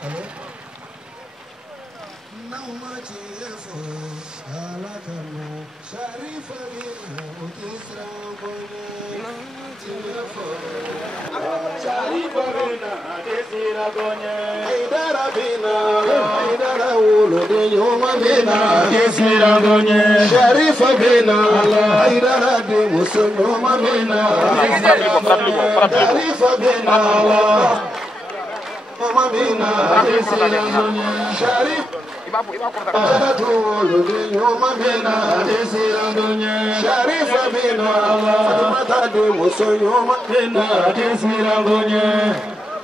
Hello? Now much Alakamo, Sharif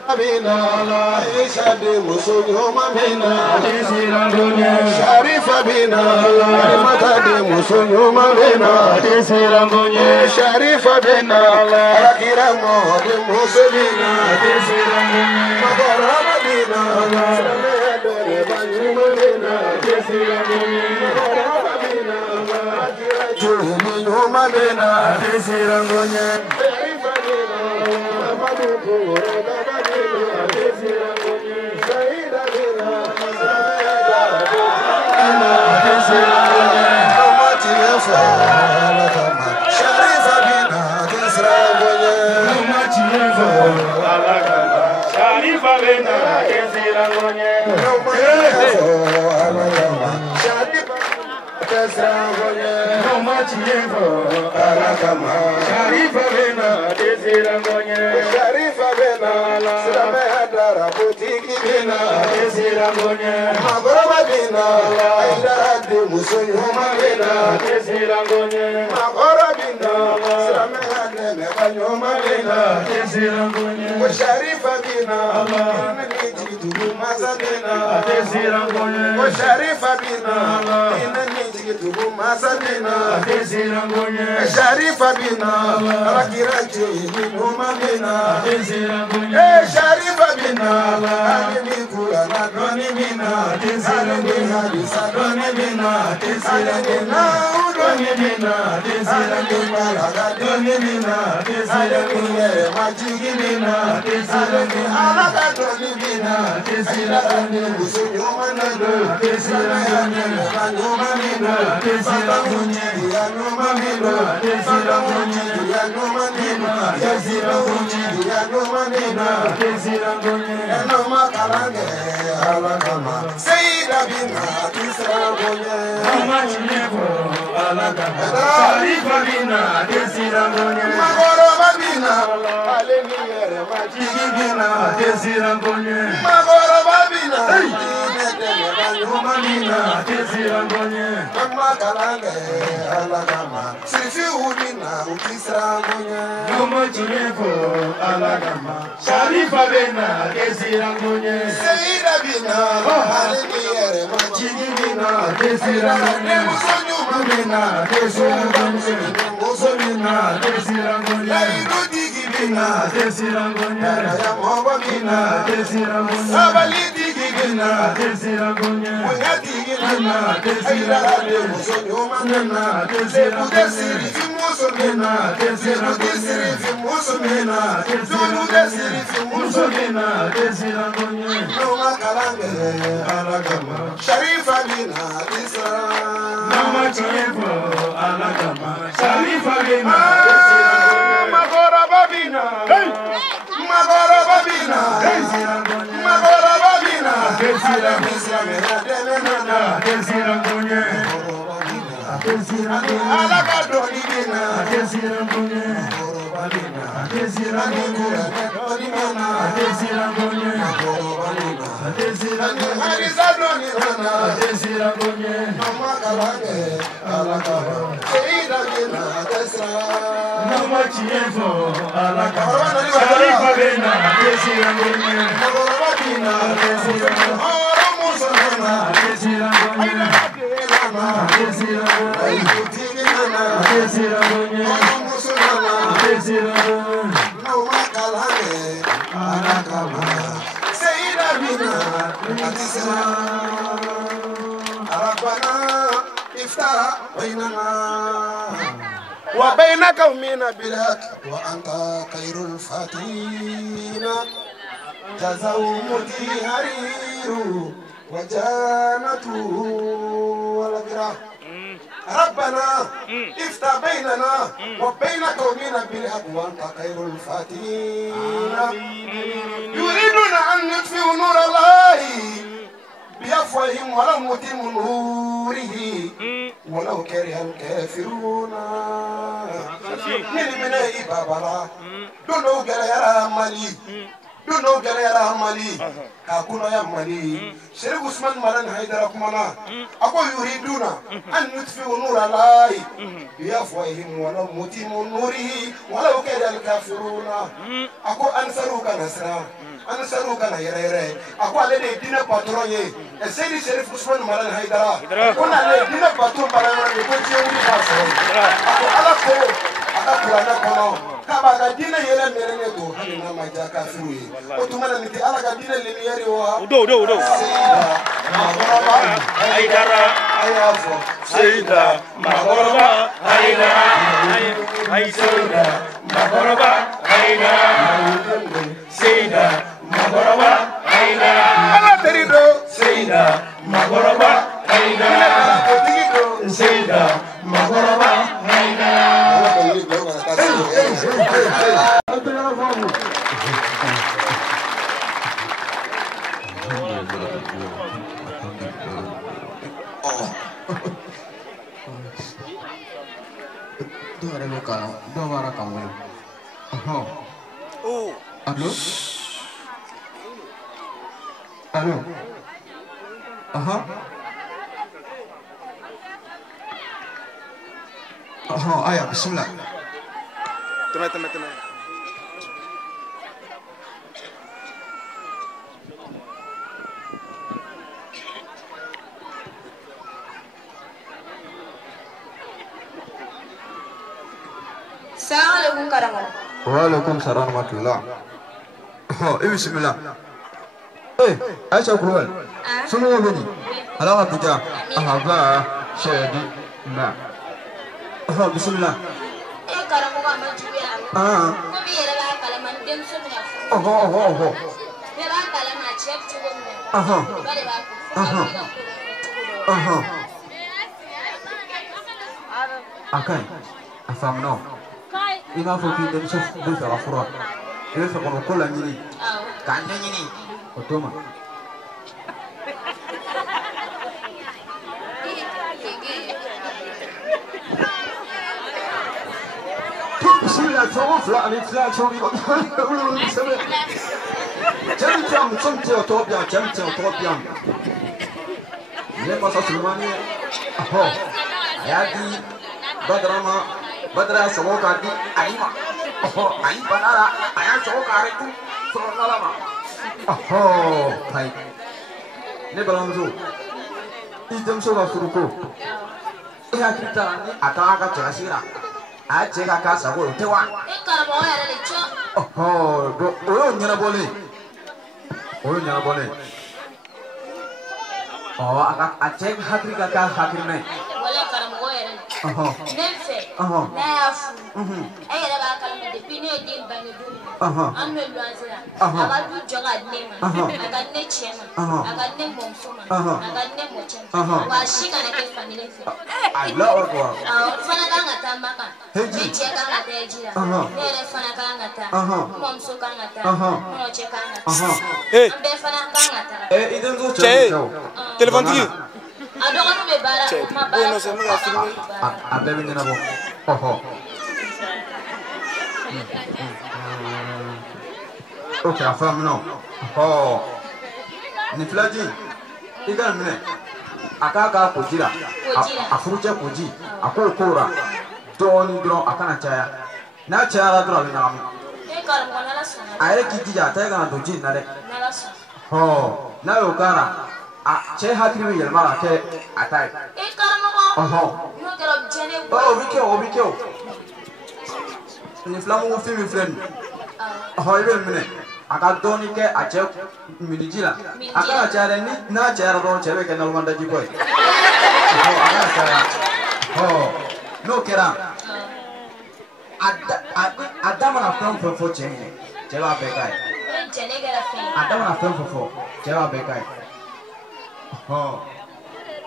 Abina Allah, Isha de Musunyoma Bina, Sharif Abina Allah, Mata de Musunyoma Bina, Sharif Abina Allah, Akiramo de Musubina, Magarama Bina Allah, Banyuma Bina, Magarama Bina Allah, Julinyuma Bina, Sharif Abina Allah, Madu وبين قومنا بالحق وأنت خير الفاتحين جزاء مدي هرير وجانة والأجرة ربنا افتح بيننا وبين قومنا بالحق وأنت خير الفاتحين يريدون أن يطفئوا نور الله بأفواههم ولم يتموا نوره ولو كره الكافرون من أي بابلا دونو غير مالي دونو غير مالي كاكونا يا مالي شريف عثمان مالن هيدر كمانا أكو يريدون أن يطفئوا نور الله بأفواههم ولم يتموا نوره ولو كره الكافرون أكو أنصروك نصرا أنصروك نيريري أكو على دين باتروي السيد شريف عثمان مالن هيدر كنا على دين باترو بارا يكون شيء يفاسر أكو على كو أكو على كنا كابا دين يلا ميرني تو هني نما جا كافروي وتمنى نتي على دين اللي ميري وا ودو هيدر أيافو سيدا مغربا هيدر سيدا مغربا هيدر سيدا مغربا هيدر أنا تريدو سيدا مغربا هيدر سيدا مغربا هيدر Allô? Allô? Ayah, bismillah. Tengah. Assalamualaikum karangan. Waalaikumsalam warahmatullah. Bismillah. Aisyah Kurwal. Semua begini. Alamat kita. Ahaba syadi na. Bismillah. Karangan kamu juga. Kami era lah kalau mandem semua. Era kalau macam juga. Akan. Afam no. Ima foki dem chef de sa afro. Ele fa kono kola nyini. Kanya nyini. Otoma. Sila chowo fla ni fla chowi ko. Sebe. Jam chomche otopia, jamche otopia. Le pasa sulmani. Ayadi Badrama Badra Somoka di Aima. Aima nara ayah Somoka itu Somalama. Hai. Ne balamzu. Idem soga suruko. Iya kita ni ataka jasira. Aje kakak sago tewa. Kalau mau ada leco. Oyo nyana boleh. Akak aceh hakri kakak hakri ne. Boleh kalau mau ada. Nenfe. Nafu. Ayah dah kalau ada pini di banyu dulu. Ambil luazira. Agar tu jaga nema. Agar ne cema. Agar ne momsuma. Agar ne mocem. Washi kan ada family fe. Allah akbar. Fana kan ngata makan. Heji kan ngata heji lah. Nere fana kan ngata. Momsu kan ngata. Moce kan ngata. Ambe fana kan ngata. Idem tu cewek. Telepon tinggi. Ada kan tu bebara. Bueno, se me hace muy. Ada benda nabo. Ok, la femme non. Ni flaji. Ikan mene. Akaka kujira. Afuruche kuji. Akokora. Doni dron akana chaya. Na chaya dron na ami. Kalau mau nalas sana. Aye kijija tega na doji na de. Nalas. Na yo kara. Che hakiri yelma ke atai. Kalau mau. Yo kalau jene. Obikeo. Ni flamu fi mi friend. Ibe mene. Aka doni ke ache minijila. Aka chare ni na chara ro chebe ke nalmanda ji boy. Aka chara. No kera. Adam na fɛn fɛn fɔ cɛ ɲɛ cɛ b'a bɛɛ k'a ye. Adam na fɛn fɛn fɔ cɛ b'a bɛɛ k'a ye.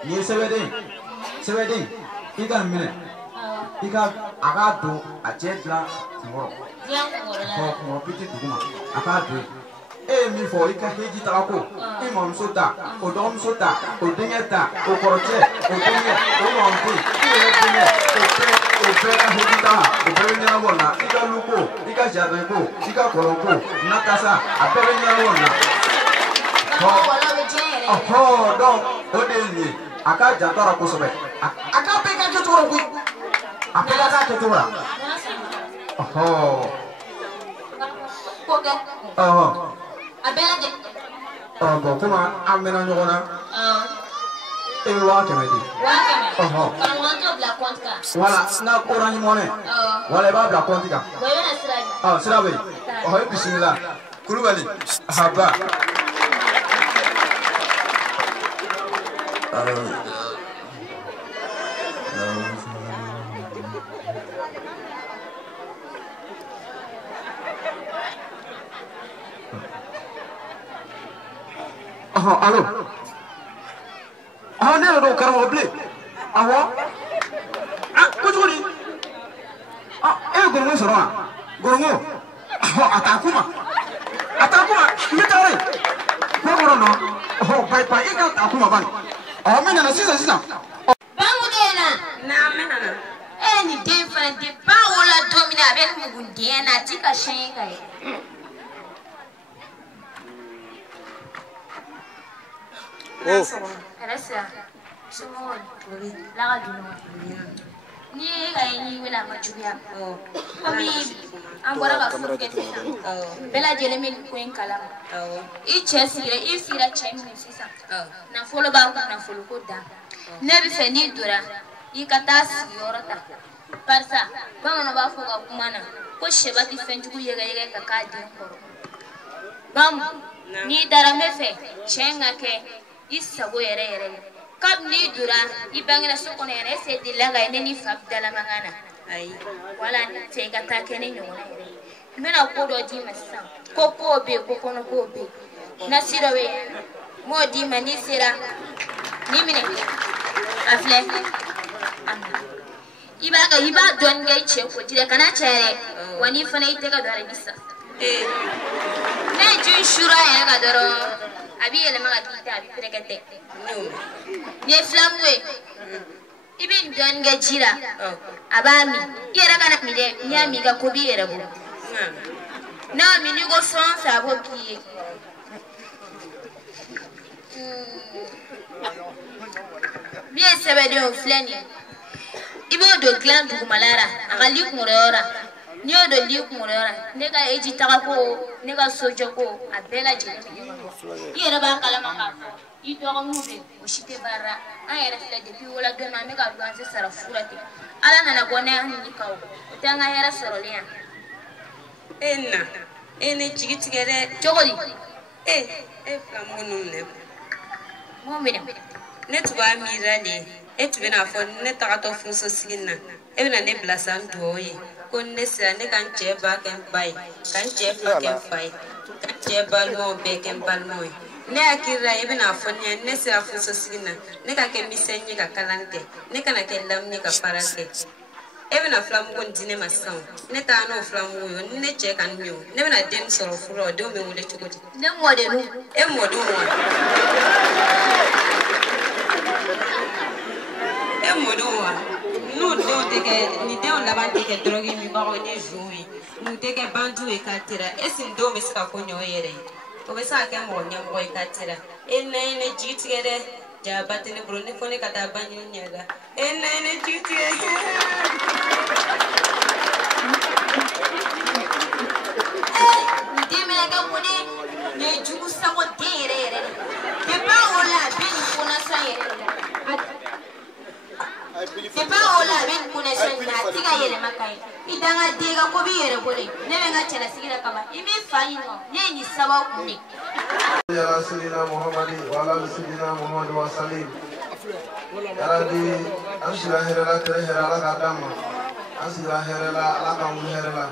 Nin ye sɛbɛden i ka nin minɛ i ka a k'a don a cɛ dilan kunkɔrɔ kunkɔrɔ piti duguma a k'a don e ye min fɔ i ka heji taga ko i mɔmuso ta o dɔgɔmuso ta o denkɛ ta o kɔrɔcɛ o denkɛ o mɔmuso i yɛrɛ denkɛ o bɛɛ ka heji taga o bɛɛ bɛ ɲɛnabɔ nin na i ka lu ko i ka jardin ko i ka kɔlɔn ko nakasa a bɛɛ bɛ ɲɛnabɔ nin na. Donc o de ye nin ye a ka janto a la kosɛbɛ a ka bɛɛ ka kɛcogo la koyi a bɛɛ ka k'a kɛcogo la. Bon komi an mɛnna ɲɔgɔn na e bɛ 100 di. Wala n'a orange money wala i b'a bila compte kan. Sira bɛ yen e bisimila Kulubali haba. Allo ne yɛrɛ dɔw karamɔgɔ bilen awɔ kojugu di e ye gɔrɔngɔ sɔrɔ wa gɔrɔngɔ a t'a kuma n bɛ taa yen kɔrɔkɔrɔ nɔ bayipa e ka t'a kuma bani min nana sisan Bangudena na menana ni den fana de ba wala domina a bɛ mugundenya na a ti ka sɛn ka ye. Ni ka ye ni wele a ma juguya komi an bɔra ka furu kɛ sisan bɛɛ lajɛlen bɛ ko in kalama i cɛ sigira i sigira cɛ min sisan nafolo b'a kun nafolo ko dan ne bɛ fɛ n'i dora i ka taa sigiyɔrɔ ta barisa bamananw b'a fɔ ka kuma na ko sɛba tɛ fɛnjugu yɛgɛyɛgɛ ka k'a den kɔrɔ bamu n'i dara n bɛ fɛ cɛ ka kɛ i sago yɛrɛ yɛrɛ ye kabini n'i dora i bangera so kɔnɔ yɛrɛ ese delila ka ye ne ni fa dala mankan na ayi wala cɛ i ka taa kɛ ne ɲɔgɔnna yɛrɛ ye n bɛna ko dɔ d'i ma sisan ko kow bɛ yen ko kɔnɔ kow bɛ yen nasi dɔ bɛ yen n b'o d'i ma n'i sera n'i minɛ a filɛ i b'a dɔɔnin kɛ i cɛ ko dɛ kana caya dɛ wa n'i fana i tɛgɛ don a la i bɛ sa ne ju sura yɛrɛ ka dɔrɔn a b'i yɛlɛma ka k'i ta a bɛ pɛrɛkɛtɛ ni ye filamugu ye i bɛ dɔɔnin kɛ ji la a b'a min i yɛrɛ kana min dɛ n'i y'a min i ka ko b'i yɛrɛ bolo n'a min n'i ko fɛn o fɛn a b'o k'i ye min ye sɛbɛden o filɛ nin ye i b'o don dilan dugumala la a ka li kunkɔrɔyɔrɔ la n'i y'o don li kunkɔrɔyɔrɔ la ne ka eji taga ko ne ka sojɔ ko a bɛɛ lajɛlen bɛ ɲɔgɔn dɔn i yɛrɛ b'a kalama k'a fɔ i dɔgɔninw bɛ o si tɛ baara la an yɛrɛ filɛ depuis wɔladon na an bɛ ka luwanse sara fura ten ala nana bɔ ne an ni kaw o tɛ an ka hɛrɛ sɔrɔlen yan. E ne jigi tigɛ dɛ cogo di e filamugu ninnu dɛ mun minɛ ne tun b'a miira de e tun bɛna fɔ ne tagatɔ furuso sigi na e bɛna ne bila sa n dugawu ye ko ne sera ne ka n cɛ ba kɛ n ba ye ka n cɛ fila kɛ n fa ye ka n cɛ balimaw bɛɛ kɛ n balimaw ye ne hakilila e bɛna fɔ ne sera furuso sigi na ne ka kɛ misɛn ye ka kalan kɛ ne kana kɛ lamu ye ka baara kɛ e bɛna filamugu di ne ma sisan ne taa n'o filamugu ye ni ne cɛ ka n ye o ne bɛna den sɔrɔ furu la o denw bɛ wele cogo di ne mɔdenw e mɔdenw wa e mɔdenw wa n'u denw tɛ kɛ ni denw laban tɛ kɛ dɔrɔgu minbagaw ni zuw ye n'u tɛ kɛ bantu ye k'a tera e sin denw bɛ se ka ko ɲɛ o yɛrɛ ye o bɛ se ka kɛ mɔgɔ ɲɛmɔgɔ ye k'a tera e na ye ne jigi tigɛ dɛ jaba tɛ ne bolo ne fɔ ne ka taa ba ɲini ɲɛ la e na ye ne jigi tigɛ den bɛna kɛ mun ye nin ye jugu sago den yɛrɛ yɛrɛ de depuis a wolola a bɛ nin konasɔn yɛrɛ de la depuis a wolola a bɛ nin konasɔn in na a tɛ ka yɛlɛma ka ye i dangaden ka ko b'i yɛrɛ bolo ye ne bɛ n ka cɛlasigi la kaban i b'i fa ɲini ne ye nin sababu kun de. Ya Sayyidina Muhammad wa ala Sayyidina Muhammad wa sallim. Ya Rabbi, an sila hɛrɛ la kɛrɛ hɛrɛ ala k'a d'an ma. asigira herela ala ka mun herela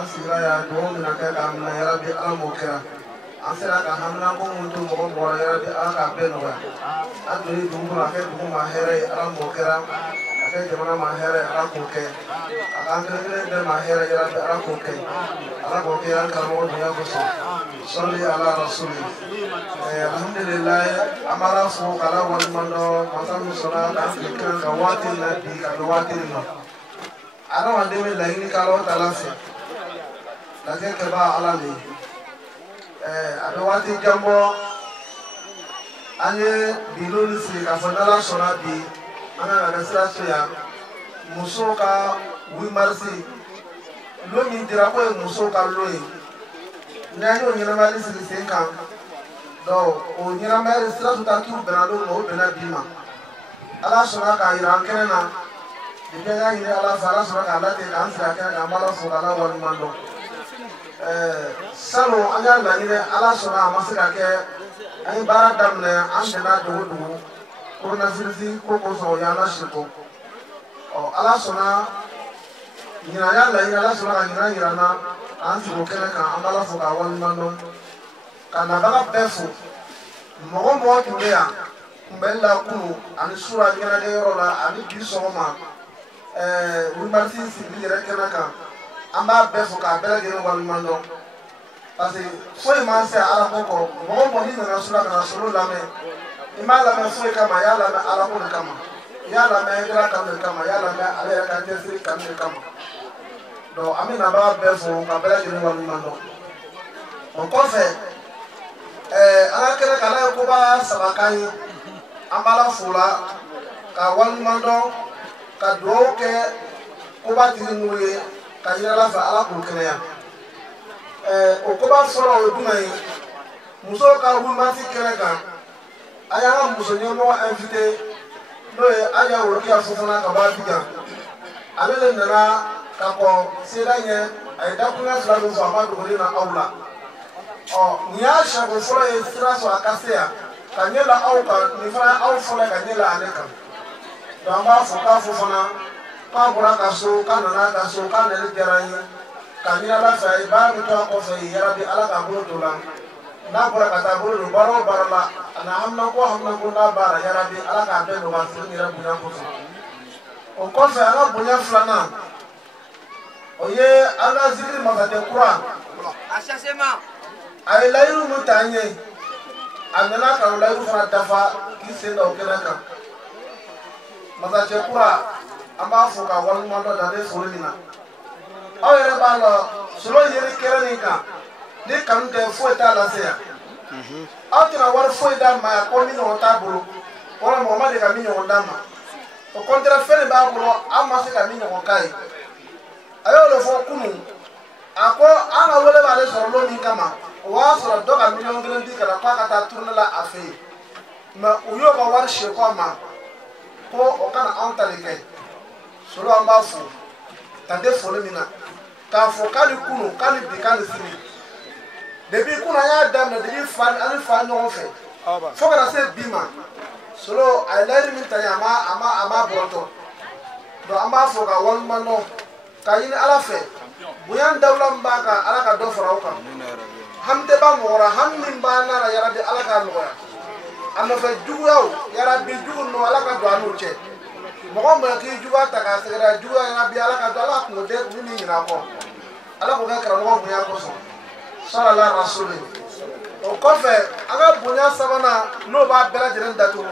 asigira ya do min ka ka mun ya rabbi ala mo kira asira ka hamna ko mun to mo mo ya rabbi ala ka be no ya aduri dum ko ka dum ma here ala mo kira aka jamana ma here ala ko ke aka ngere de ma here ya rabbi ala ko ke ala ko ke an ka mo dunya ko so salli ala rasuli alhamdulillah amara fo kala wal mando masamu sura ka fikra ka wati na di ka wati no ana wande me laini kala taala fe la ke ba ala ni abe wati jambo anye bilul si ka fadala sura bi ana na sira ya muso ka wi marsi lo mi dira ko muso ka loyi nyanyo nyina mali si senkan do o nyina mali sira tuta tu benalo no bena bima ala sura ka iran kenena dipega ine ala sara sura ka ala te kan sira ka mala fu ala wal mando salo anya la ine ala sura masika ke ay bara damne andena do ko na sirzi ko ko so ya na shiko o ala sura nyina ya la ine ala sura ka nyina na ansi ko kene ka amala fu ka wal mando kana bala befu mo tuya mbella ku an sura nyina de rola ani biso ma we martin si bi rek na ka amba befu ka bela de wal mando parce que foi man se ala ko mo ni na sura kana suru la me imala me foi kama ya la me ala ko kama ya la me gra kama ya la me ala ka tesri kama do amina ba befu ka bela de wal mando on ko fe ala kere kala ko ba sabakai ambala fula ka wal mando ka do ke ko ba tinuye ka yala fa ala ko kene o ko ba folo o dumai muso ka hu ma fi kene ka aya ga muso nyomo invité no e aya wo ke afofona ka ba diga alele nana ka ko sedanye ay da ku na fla do fa ma do na aula o nya sha ko folo e sira so akasea kanyela au ka ni fara au folo kanyela aneka damba fuka fofona pa bura ka so kanana ka so kanele jarani kanyela la fa ba mi to ko fa ya rabbi ala ka bulu to la na bura ka ta bulu baro barala ana hamna ko na bara ya rabbi ala ka be no ba so ni rabbi na ko so o ko fa ala bunya flana oye ala zikri mabate qur'an ashasema ay layru mutanye amena ka layru fara dafa kisenda o kenaka mabate qur'an amba fuka wal mando da de fulina awere balo solo yeri kerani ka ni kan te fueta la sea atra war fueta ma ko mi no tabulu wala mo ma de ka mi no ndama o kontra fere ba bulo amma se ka mi no kai ayo lo fo kunu ako ana wole ba le soro lo mi kama wa soro do ka mi no ngren di kala pa ka ta tourner la afi ma uyo ba war she ko ma ko o kana anta le kai solo amba fu tande fole mina ka fo kali kunu kali bi kali sini debi kuna ya dam na debi fan ani fan no fe fo kana se bima solo ay lari min tanya ama boto do amba fo ka wal mano kayin ala fe buyan dawlam baka ala ka do faraw ka hamde ba mora hammin ba na ra yara de ala ka no ya amma fe juwaw yara bi jugun no ala ka do anu che mo mo ki juwa ta ka sera juwa ya bi ala ka do ala ko de mi ni na ko ala ko ka kara mo buya ko so sallallahu rasulih o ko fe aga bunya sabana no ba bela jiren datu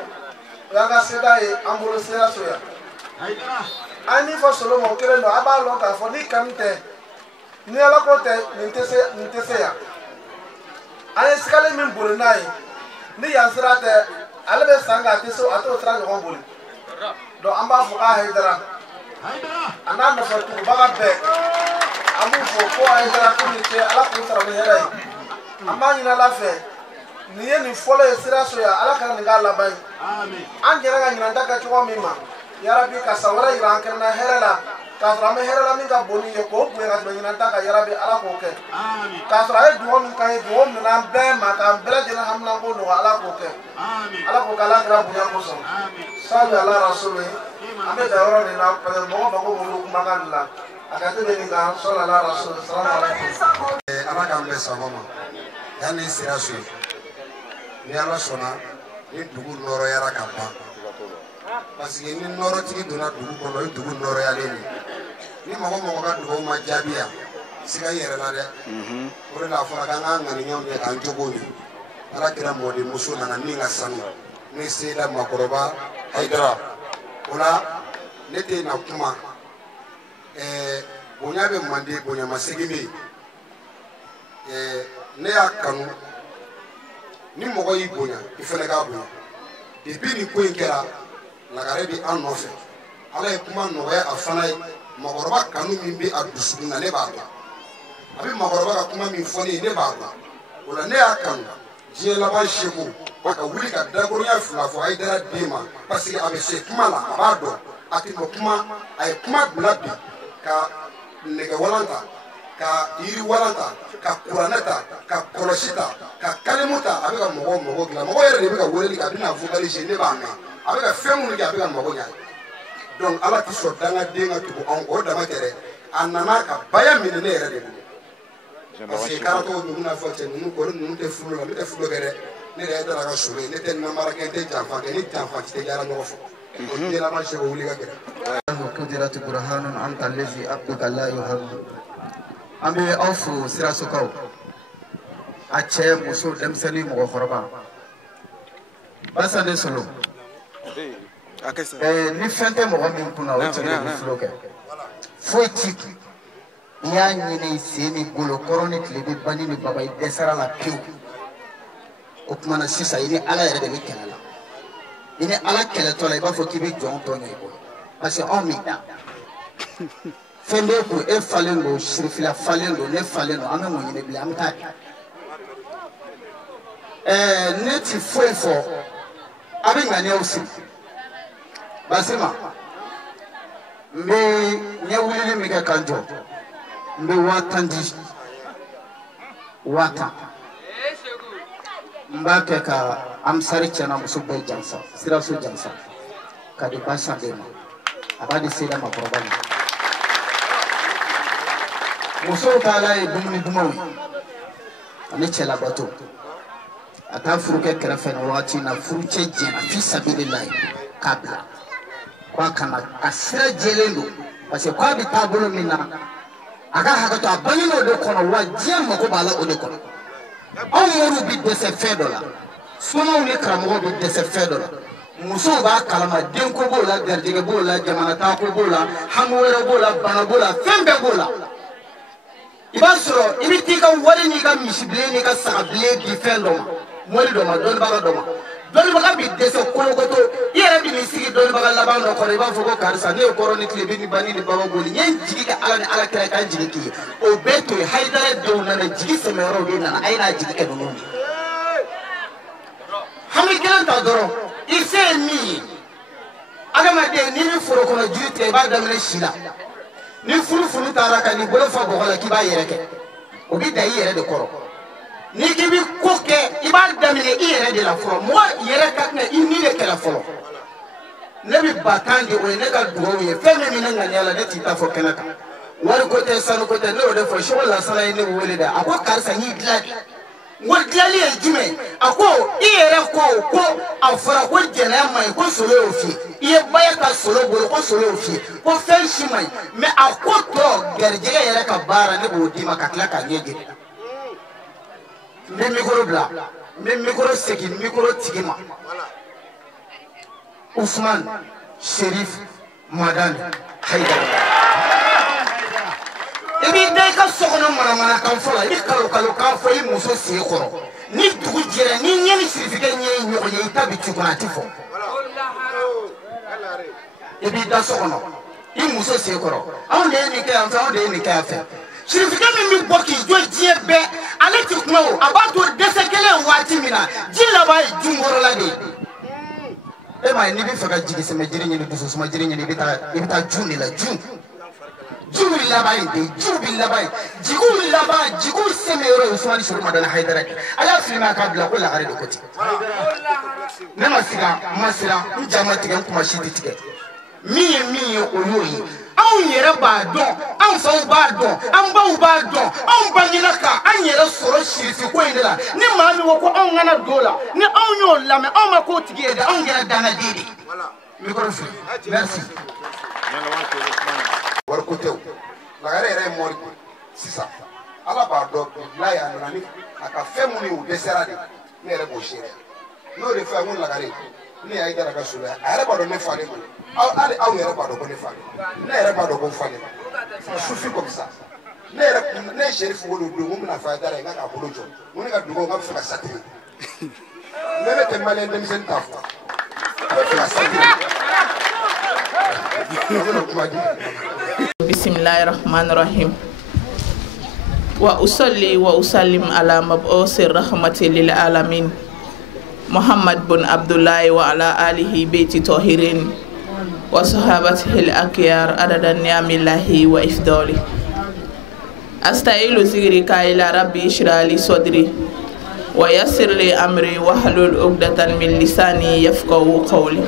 ya ga seda e ambulo sera so ya ani fo solo mo kere no aba lo ka fo ni kamte ni ala ko te nintese ya ani skale min buru nai ni ya sirate albe sanga te so ato tra no bulu do amba fo ka haidara ana na fo tu baga be amu fo ko haidara ko ni te ala ko tra me herai amba ni la fe ni ye ni folo e sira so ya ala ka ni ga la bai amen anjera ga ni ndaka chuko mima ya rabbi ka sawara iran kana herala ka rame herala min ka boni ye ko bu ga ni ndaka ya rabbi ala ko ke amen ka sara e duwo min ka e duwo min na be ma ka bela de ham na ko no ala ko ke amen ala ko kala gra bu ya ko so amen sallallahu alaihi ame dawra ni na pa mo ba ko mo kuma kan la akate ni ga sallallahu alaihi wasallam ala kan be sama yani sirasu ni ala sona ni dugu noro yara kan ba parce que ni noro tigi dona dugu ko no dugu noro ya ni mo ka dugu ma jabiya siga yere la de o la fora kan an ngani nyaw ne kan jogo ni ala kira modi muso na ni nga sanu ni seda makoroba haidara ola nete na kuma bonya be mande bonya masegime ne akanu ni mogo yi bonya ifele ga bonya depuis ni ko inkera la gare bi an nofe ala e kuma no ya afana makoroba kanu min bi adusu na ne ba abi makoroba ka kuma min foni ne ba ola ne akanu je la ba sheko aka wuli ka dagonya fula fo haidara dema parce que abe se kuma la abado ati mo kuma ay kuma blabi ka nege walanta ka iri walanta ka kuraneta ka kolosita ka kalimuta abe ka mogo gila mogo yere de be ka wele ka bina vocaliser ne ba me abe ka femu ni ka be ka mogo nya donc ala ti so danga denga to on o dama tere anana ka baya min ne yere de parce que karato mi na fo ten nu ko nu te fulo mi te fulo gere ne de dara ka sure ne te na mara ke te jafa ke ni jafa te jara no fo ni la ma she wuli ga gere قدرت برهان أنت الذي أبدك لا يهاب أمي أوفو سراسوكو أتشي مسو دمسني مغفربا بس أنا سلو نفنت مغمين كنا وتشي مفلوكة فوتيك يا نيني سيني بولو كورونيك لبي بانيني بابا يدسر على بيو وكمانا سيسا يني على يردمي كنالا يني على كلا تولا يبا فوكيبي جون توني يبو parce que on mi fende ko e falendo sirifila falendo ne falendo ame mo nyine bia amta ne ti fo abe ngane osi basima me nya wuli mi ka kanjo me watandi wata mbake ka amsari chana musubbe jansa sira su jansa kadi basa dema abadi seda makorobani muso tala e dumuni dumawi ane chela bato ata furuke krafen wati na furuche jena fi sabilillah kabla kwa kana asira jelendo parce kwa bitabolo mina aga hakato abanino de kono wajia mako bala o de kono amuru bi de se fedola sono ne kramo bi de se fedola muso ba kalama denko bola garjege bola jamana ta ko bola hamwere bola bana bola fembe bola ibasoro ibiti ka wali ni ka mishible ni ka sagle defendo mori do ma don baga bi dese ko to yere bi misigi don baga labano ko ba fugo karsa ne koroni klebi ni bani ni baba boli nyen jigi ka ala kira ka jigi ki o beto haidara do na jigi semero bi na aina jigi ka no hami kiran ta doro ise mi agama de ni mi furo kono jurite ba damle shila ni furu tara ka ni bolo fa bogola ki ba yereke o bi da yere de koro ni ki bi koke iba damle yere de la furo mo yere ka na inni de kala furo ne bi batandi o ne ga duwo ye femme mi nan nyala de ti ta fo kenaka wari ko te sanu ko te no de fo shola sala ne wele da akwa karsa ni gladi ngol glali e jime ako iyere ko afara ko jena mai ko solo ofi iye baya ka solo bolo ko solo ofi ko fenshi mai me akoto garjega yere ka bara ne bo dima ka kla ka nyege me mikoro bla me mikoro seki mikoro tigima Ousmane Sherif Madani Haidara ebi dai ka sokono mana kan fola ni kalo kan fo yi muso se koro ni dugu jira ni nyeni sirifike nyi nyogo yi tabi tukunati fo ebi da sokono yi muso se koro on de ni ka on de ni ka fa sirifike mi boki jo jie be ale ti kuma o abato desekele wati mina jilla ba jungoro la de e ma ni bi faka jigi se me jiri ni dusu suma jiri ni bita juni la jun Jibu labai de jibu labai jigu labai jigu semero Ousmane Sherif Madani Haidara ala filma ka bila ko la gare de koti ne masira njama tiga kuma shiti tiga mi oyoyi an yɛrɛ b'a dɔn an faw b'a dɔn an baw b'a dɔn an bangena ka an yɛrɛ sɔrɔ sirisi ko in de la ni maa min ko anw kana don la ni anw y'o lamɛn anw ma k'o tigi ye dɛ anw kɛra dangaden de micro fɛ merci wari ko tɛ o lagare yɛrɛ ye mɔri sisan ala b'a dɔn bila y'a nana ni a ka fɛn minnu ye o dɛsɛra de ne yɛrɛ b'o seere n'o de fɛ n ko lagare ne y'a jira ka so la a yɛrɛ b'a dɔn ne fa de don hali aw yɛrɛ b'a dɔn ko ne fa de ne yɛrɛ b'a dɔn ko n fa de don sufi comme ça ne yɛrɛ ne ye sɛrifu ko don n bɛna fa dara n ka k'a bolo jɔ n ko ne ka dugawu n ka bɛ fɛ ka satire ne ne tɛ maliyɛn denmisɛnnin ta fɔ a bɛ fɛ ka satire Bismillahirrahmanirrahim. Wa usalli wa usallim ala mab'usi rahmatil lil alamin Muhammad bin Abdullah wa ala alihi baiti tahirin wa sahabatihi al-akyar adadan ni'amillahi wa ifdali. Astailu zikrika ila rabbi ishrah li sadri wa yassir li amri wa hlul 'uqdatan min lisani yafqahu qawli.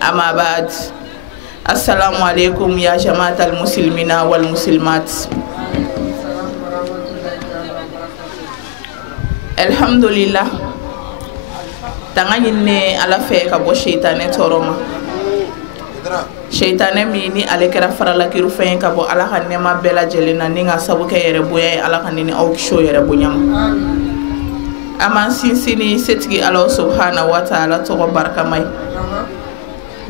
Amma ba'd. Assalamu alaikum ya jama'atal muslimina wal muslimat. Alhamdulillah. Tanganin ne ala fe ka bo shaytané toroma. Shaytané mi ni ale kera farala kiru fe ka bo ala kan nema bela jelena ninga sabu ke yere boye ala kan ni au kisho yere bonyam. Aman sinsini setigi Allah subhanahu wa ta'ala to barka mai.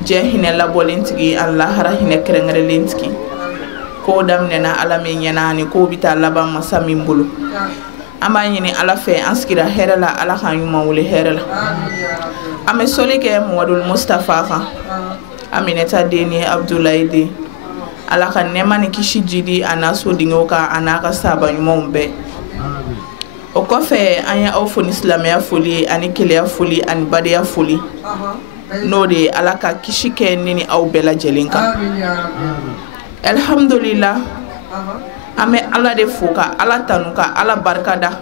Jehine la bolintigi Allah harahine krengere lintiki ko damnena ala me nyanani ko bita laba masamin bulu amanyini ala fe anskira herala ala khanyuma wuli herala ame solike Muhammad Mustafa ka amineta deni Abdoulaye de ala kan nemani kishi jidi anaso dingoka anaka saba nyumombe o kofe anya awfo islamia fuli ani keleya fuli ani badiya fuli no de ala ka kishi ke nini aw bela jelinka alhamdulillah ame ala de fuka ala tanuka ala barkada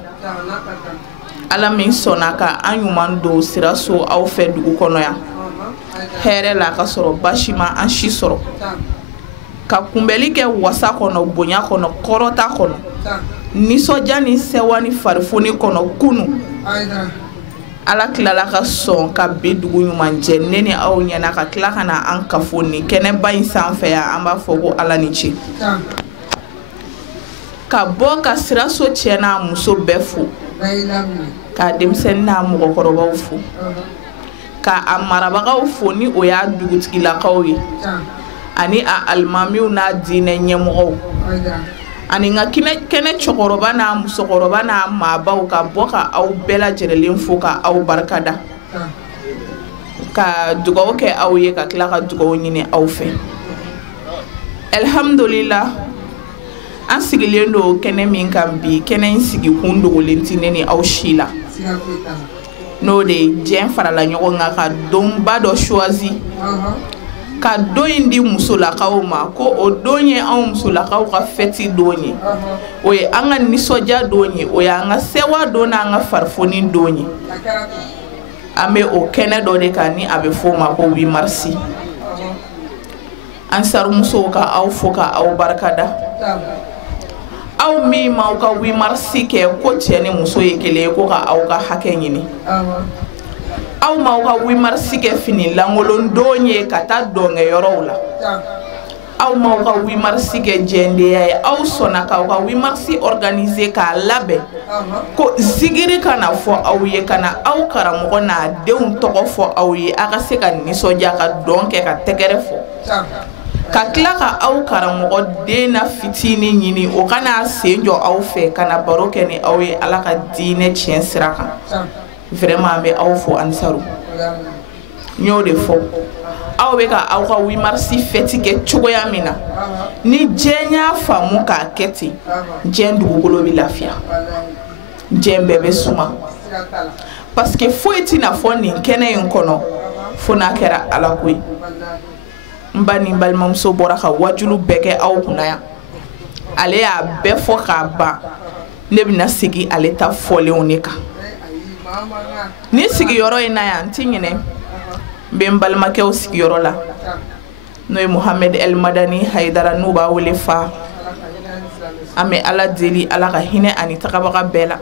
ala min sonaka anyuman do siraso aw fe dugu kono ya here la ka soro bashima an shi soro ka kumbeli ke wasa kono bonya kono korota kono nisoja ni sewani farfoni kono kunu ala kilala ka son ka be dugu ɲuman jɛ ne ni aw ɲɛna ka tila ka na an kafo ni kɛnɛba in sanfɛ ya an b'a fɔ ko ala ni ce ka bɔ ka siraso cɛ n'a muso bɛɛ fo ka denmisɛnnin n'a mɔgɔkɔrɔbaw fo ka a marabagaw fo ni o y'a dugutigilakaw ye ani a alimamiw n'a diinɛ ɲɛmɔgɔw ani nga kene cɔkɔrɔba n'a musokɔrɔba n'a maabaw ka bɔ ka aw bɛɛ lajɛlen fo ka aw barikada ka dugawu kɛ aw ye ka tila ka dugawu ɲini aw fɛ alhamdulillah an sigilen do kɛnɛ min kan bi kɛnɛ in sigi kun dogolen tɛ ne ni aw si la n'o de diɲɛ farala ɲɔgɔn kan ka donba dɔ choisi ka don in di musolakaw ma ko o don ye anw musolakaw ka fɛti don ye o ye an ka nisɔndiya don ye o ye an ka sewa don n'an ka farifoni don ye an bɛ o kɛnɛ dɔ de kan ni a bɛ f'o ma ko 8 mars an sarumusow ka aw fo ka aw barikada aw min m'aw ka 8 mars kɛ ko cɛ ni muso ye kelen ye ko ka aw ka hakɛ ɲini aw m'aw ka 8 mars kɛ fini langolon don ye ka taa dɔnkɛyɔrɔw la aw m'aw ka 8 mars kɛ jɛndenya ye aw sɔnna k'aw ka 8 mars organiser k'a labɛn ko zigiri kana fɔ aw ye kana aw karamɔgɔ n'a denw tɔgɔ fɔ aw ye a ka se ka nisɔndiya ka dɔn kɛ ka tɛgɛrɛ fɔ ka tila ka aw karamɔgɔ den na fitinin ɲini o kana sen jɔ aw fɛ kana baro kɛ ni aw ye ala ka diinɛ tiɲɛ sira kan vraiment an bɛ aw fo ansaru n y'o de fɔ aw bɛ ka aw ka 8 mars fête kɛ cogoya min na ni diɲɛ y'a faamu k'a kɛ ten diɲɛ dugukolo bɛ lafiya diɲɛ bɛɛ bɛ suma parce que foyi tɛna fɔ nin kɛnɛ in kɔnɔ fo n'a kɛra ala ko ye n ba ni n balimamuso bɔra ka wajulu bɛɛ kɛ aw kunna yan ale y'a bɛɛ fɔ k'a ban ne bɛna segin ale ta fɔlenw de kan ni sigiyɔrɔ in na yan n ti ɲinɛ n bɛ n balimakɛw sigiyɔrɔ la n'o ye Mohamed El Madani Haidara n'u b'a wele fa an bɛ Ala deli Ala ka hinɛ ani tagabaga bɛɛ la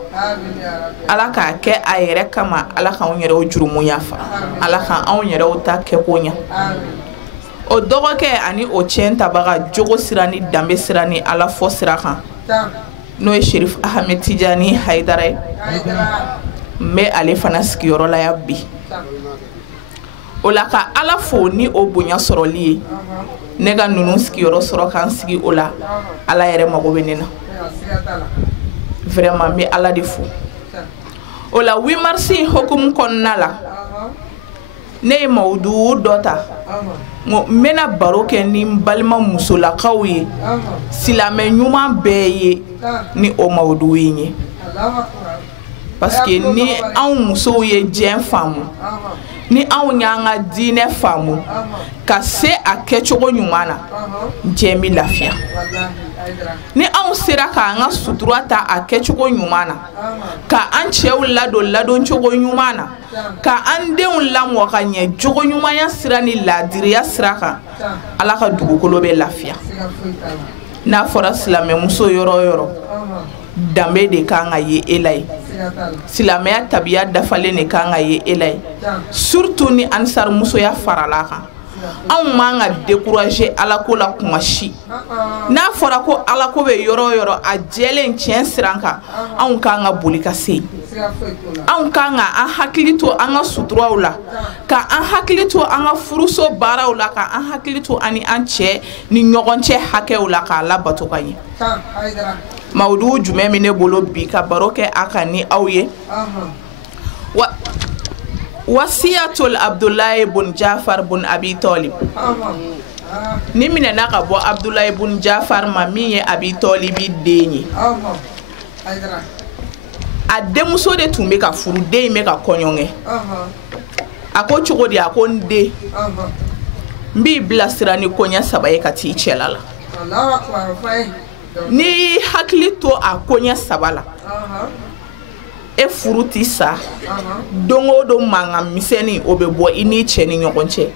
Ala k'a kɛ a yɛrɛ kama Ala k'anw yɛrɛw jurumu yafa Ala k'anw yɛrɛw ta kɛ ko ɲɛ o dɔgɔkɛ ani o tiɲɛ tabaga jogo sira ni danbe sira ni Ala fɔ sira kan n'o ye Sherif Ahmed Tijani Haidara ye n bɛ ale fana sigiyɔrɔ la yan bi o la ka Ala fo ni o bonya sɔrɔli ye ne ka ninnu sigiyɔrɔ sɔrɔ k'an sigi o la Ala yɛrɛ mago bɛ ne na vraiment n bɛ Ala de fo o la 8 mars hukumu kɔnɔna la ne ye mawudu dɔ ta n bɛna baro kɛ ni n balima musolakaw ye silamɛ ɲuman bɛɛ ye ni o mawudu ye n ye parce que ni anw musow ye diɲɛ faamu ni anw y'an ka diinɛ faamu ka se a kɛcogo ɲuman na diɲɛ bɛ lafiya ni anw sera k'an ka sutura ta a kɛcogo ɲuman na ka an cɛw ladon ladoncogo ɲuman na ka an denw lamɔ ka ɲɛ jogo ɲumanya sira ni laadiriya sira kan Ala ka dugukolo bɛ lafiya n'a fɔra silamɛmuso yɔrɔ o yɔrɔ danbe de kan ka ye e la ye silamɛya tabiya dafalen de kan ka ye e la ye surtout ni ansarimusoya farala kan anw man ka décourager Alako la kuma si n'a fɔra ko Alako bɛ yɔrɔ o yɔrɔ a jɛlen tiɲɛ siran kan anw kan ka boli ka se anw kan ka an hakili to an ka suturaw la ka an hakili to an ka furuso baaraw la ka an hakili to ani an cɛ ni ɲɔgɔn cɛ hakɛw la k'a labato ka ɲɛ mawudu jumɛn min ne bolo bi ka baro kɛ a kan ni aw ye wasiyatul Abdullahi bun Jafar bun Abi Talib ni minɛna ka bɔ Abdullahi bun Jafar ma min ye Abi Talibi den ye a denmuso de tun bɛ ka furu den in bɛ ka kɔɲɔ kɛ a ko cogo di a ko n den n b'i bilasira ni koɲɛ 3 ye ka t'i cɛla la ni hakili to a koɲɛ 3 la e furu ti sa don o don mankan misɛnnin o bɛ bɔ i ni cɛ ni ɲɔgɔn cɛ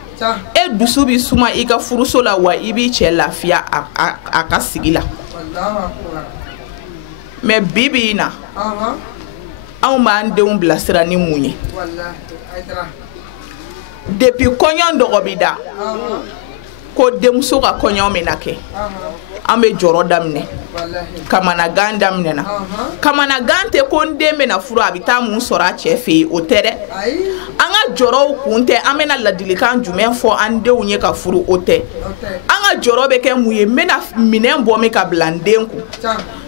e dusu bɛ suma i ka furuso la wa i b'i cɛ lafiya a ka sigi la mais bi bi in na anw b'an denw bilasira ni mun ye depuis kɔɲɔ dɔgɔ bi da ko denmuso ka kɔɲɔ min na kɛ an bɛ jɔrɔ daminɛ kamanagan daminɛna kamanagan tɛ ko n den bɛna furu a bɛ taa mun sɔrɔ a cɛ fɛ yen o tɛ dɛ an ka jɔrɔw kun tɛ an bɛna ladilikan jumɛn fɔ an denw ye ka furu o tɛ an ka jɔrɔ bɛ kɛ mun ye n bɛna minɛn bɔ min ka bila n den kun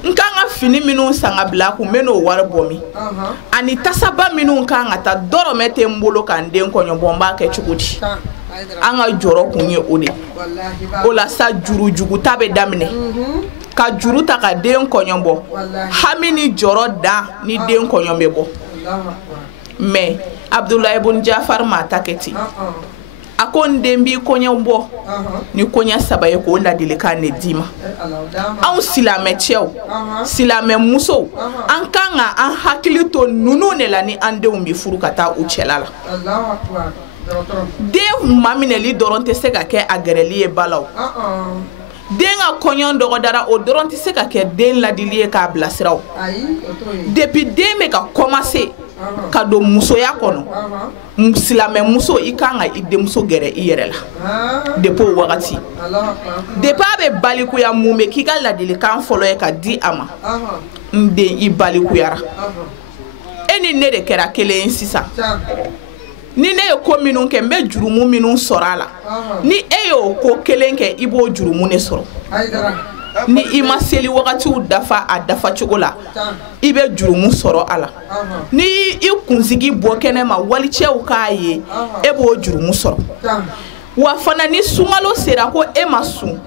n kan ka fini minnu san ka bila kun n bɛn'o wari bɔ min ani tasaba minnu kan ka taa dɔrɔmɛ tɛ n bolo ka n den kɔɲɔ bɔ n b'a kɛ cogo di an ka jɔrɔ kun ye o de o la sa jurujugu ta bɛ daminɛ ka juru ta ka den kɔɲɔ bɔ hami ni jɔrɔ dan ni den kɔɲɔ bɛ bɔ mais Abdullahi ibn Jafar ma ta kɛ ten a ko n den b'i kɔɲɔ bɔ ni koɲɛ 3 ye k'o ladilikan de d'i ma anw silamɛ cɛw silamɛ musow an kan ka an hakili to ninnu de la ni an denw bɛ furu ka taa u cɛla la den maminɛli dɔrɔn tɛ se ka kɛ a gɛrɛli ye balaw den ka kɔɲɔ dɔgɔdara o dɔrɔn tɛ se ka kɛ den ladili ye k'a bilasiraw depuis den bɛ ka commencer ka don musoya kɔnɔ silamɛ muso i kan ka i denmuso gɛrɛ i yɛrɛ la depuis o wagati depuis a bɛ balikuya mun bɛ k'i ka ladilikan fɔlɔ ye ka di a ma n den i balikuyara e ni ne de kɛra kelen ye sisan ni ne ye ko minnu kɛ n bɛ jurumu minnu sɔrɔ a la ni e y'o ko kelen kɛ i b'o jurumu de sɔrɔ ni i ma seli wagatiw dafa a dafa cogo la i bɛ jurumu sɔrɔ a la ni i kunsigi bɔ kɛnɛma walicɛw k'a ye e b'o jurumu sɔrɔ wa fana ni sunkalo sera ko e ma sun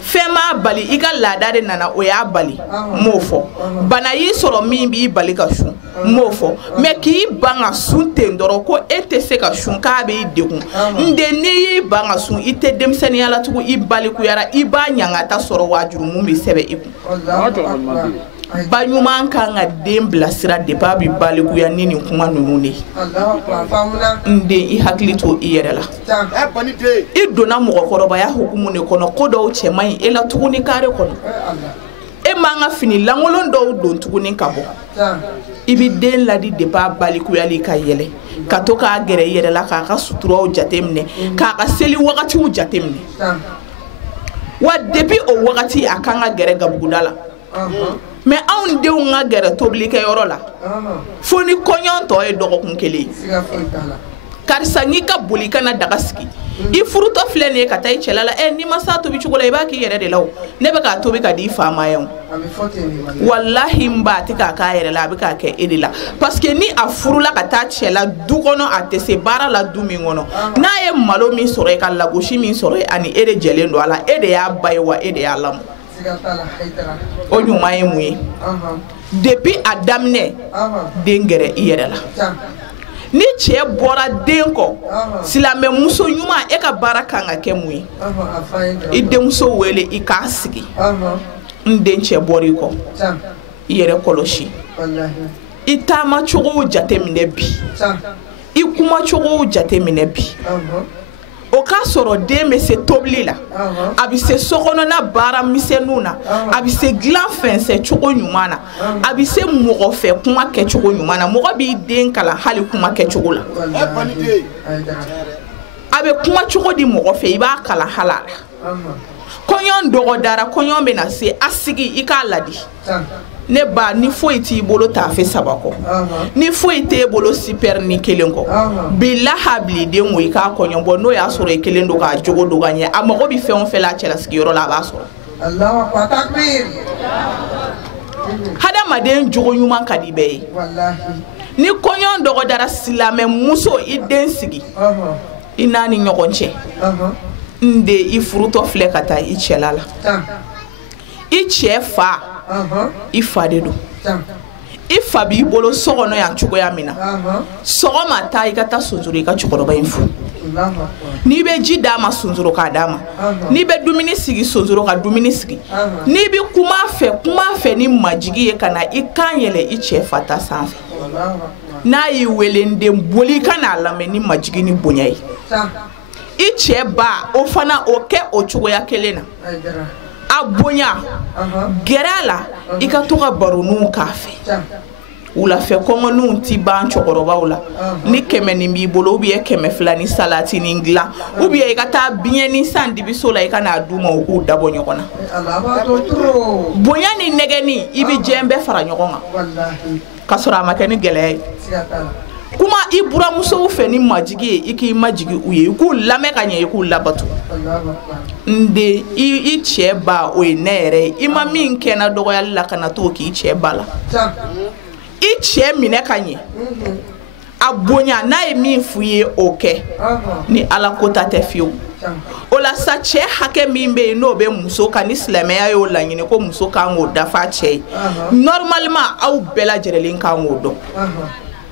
fɛn m'a bali i ka laada de nana o y'a bali m'o fɔ bana y'i sɔrɔ min b'i bali ka sun m'o fɔ mais k'i ban ka sun ten dɔrɔn ko e tɛ se ka sun k'a b'i degun n den n'i y'i ban ka sun i tɛ denmisɛnniya la tugun i balikuyara i b'a ɲangata sɔrɔ wa jurumu bɛ sɛbɛn i kun ba ɲuman kan ka den bilasira depuis a bi balikuya ni nin kuma ninnu de nden i hakili to i yɛrɛ la i donna mɔgɔkɔrɔbaya hukumu de kɔnɔ ko dɔw cɛ man ɲi e la tuguni kare kɔnɔ e man ka fini lankolon dɔw don tuguni ka bɔ i bi den ladi depuis a balikuyali ka yɛlɛ ka to k'a gɛrɛ i yɛrɛ la k'a ka suturaw jateminɛ k'a ka seli wagatiw jateminɛ wa depuis o wagati a kan ka gɛrɛ gabuguda la mais anw denw ka gɛrɛ tobilikɛyɔrɔ la fo ni kɔɲɔ tɔ ye dɔgɔkun kelen karisa n'i ka boli kana daga sigi i furutɔ filɛ nin ye ka taa i cɛla la n'i ma s'a tobi cogo la i b'a k'i yɛrɛ de la o ne bɛ k'a tobi ka di i fa ma yan wallahi n ba a tɛ k'a k'a yɛrɛ la a bɛ k'a kɛ e de la parce que ni a furula ka taa cɛla du kɔnɔ a tɛ se baara la du min kɔnɔ n'a ye malo min sɔrɔ ye ka lagosi min sɔrɔ ye ani e de jɛlen don a la e de y'a ba ye wa e de y'a lamɔ o ɲuman ye mun ye depuis a daminɛ den gɛrɛ i yɛrɛ la ni cɛ bɔra den kɔ silamɛ muso ɲuman e ka baara kan ka kɛ mun ye i denmuso wele i k'a sigi n den cɛ bɔra i kɔ i yɛrɛ kɔlɔsi i taama cogow jateminɛ bi i kuma cogow jateminɛ bi o k'a sɔrɔ den bɛ se tobili la a bɛ se sokɔnɔna baara misɛnninw na a bɛ se dilan fɛnsɛ cogo ɲuman na a bɛ se mɔgɔ fɛ kuma kɛcogo ɲuman na mɔgɔ b'i den kalan hali kuma kɛcogo la a bɛ kuma cogo di mɔgɔ fɛ i b'a kalan hala la kɔɲɔ dɔgɔdara kɔɲɔ bɛ na se a sigi i k'a ladi ne ba ni foyi t'i bolo taafe saba kɔ ni foyi t'e bolo super ni kelen kɔ bilahi biliden wo i k'a kɔɲɔ bɔ n'o y'a sɔrɔ i kelen don k'a jogo don ka ɲɛ a mago bɛ fɛn o fɛn la a cɛlasigiyɔrɔ la a b'a sɔrɔ hadamaden jogo ɲuman ka di bɛɛ ye ni kɔɲɔ dɔgɔdara silamɛ muso i den sigi i n'a ni ɲɔgɔn cɛ n de i furutɔ filɛ ka taa i cɛla la i cɛ fa i fa de don i fa b'i bolo so kɔnɔ yan cogoya min na sɔgɔma taa i ka taa sunzuru i ka cɛkɔrɔba in fo n'i bɛ ji d'a ma sunzuru k'a d'a ma n'i bɛ dumuni sigi sunzuru ka dumuni sigi n'i bɛ kuma fɛ ni majigi ye ka na i kan yɛlɛ i cɛ fa ta sanfɛ n'a y'i wele n den boli i ka n'a lamɛn ni majigi ni bonya ye i cɛ ba o fana o kɛ o cogoya kelen na a bonya gɛrɛ a la i ka to ka baroninw k'a fɛ wulafɛ kɔngɔninw ti ban cɛkɔrɔbaw la ni 100 nin b'i bolo ubiyɛn 200 ni salati ni dilan ubiyɛn i ka taa biɲɛ ni san dibiso la i ka n'a d'u ma u k'u dabɔ ɲɔgɔn na bonya ni nɛgɛni i bɛ diɲɛ bɛɛ fara ɲɔgɔn kan ka sɔrɔ a ma kɛ ni gɛlɛya ye kuma i buramusow fɛ ni majigi ye i k'i majigi u ye i k'u lamɛn ka ɲɛ i k'u labato n den i cɛ ba o ye ne yɛrɛ ye i ma min kɛnɛ dɔgɔyali la ka na t'o k'i cɛ ba la i cɛ minɛ ka ɲɛ a bonya n'a ye min f'u ye o kɛ ni ala ko ta tɛ fiyewu o la sa cɛ hakɛ min bɛ yen n'o bɛ muso kan ni silamɛya y'o laɲini ko muso kan k'o dafa cɛ ye normalement aw bɛɛ lajɛlen kan k'o dɔn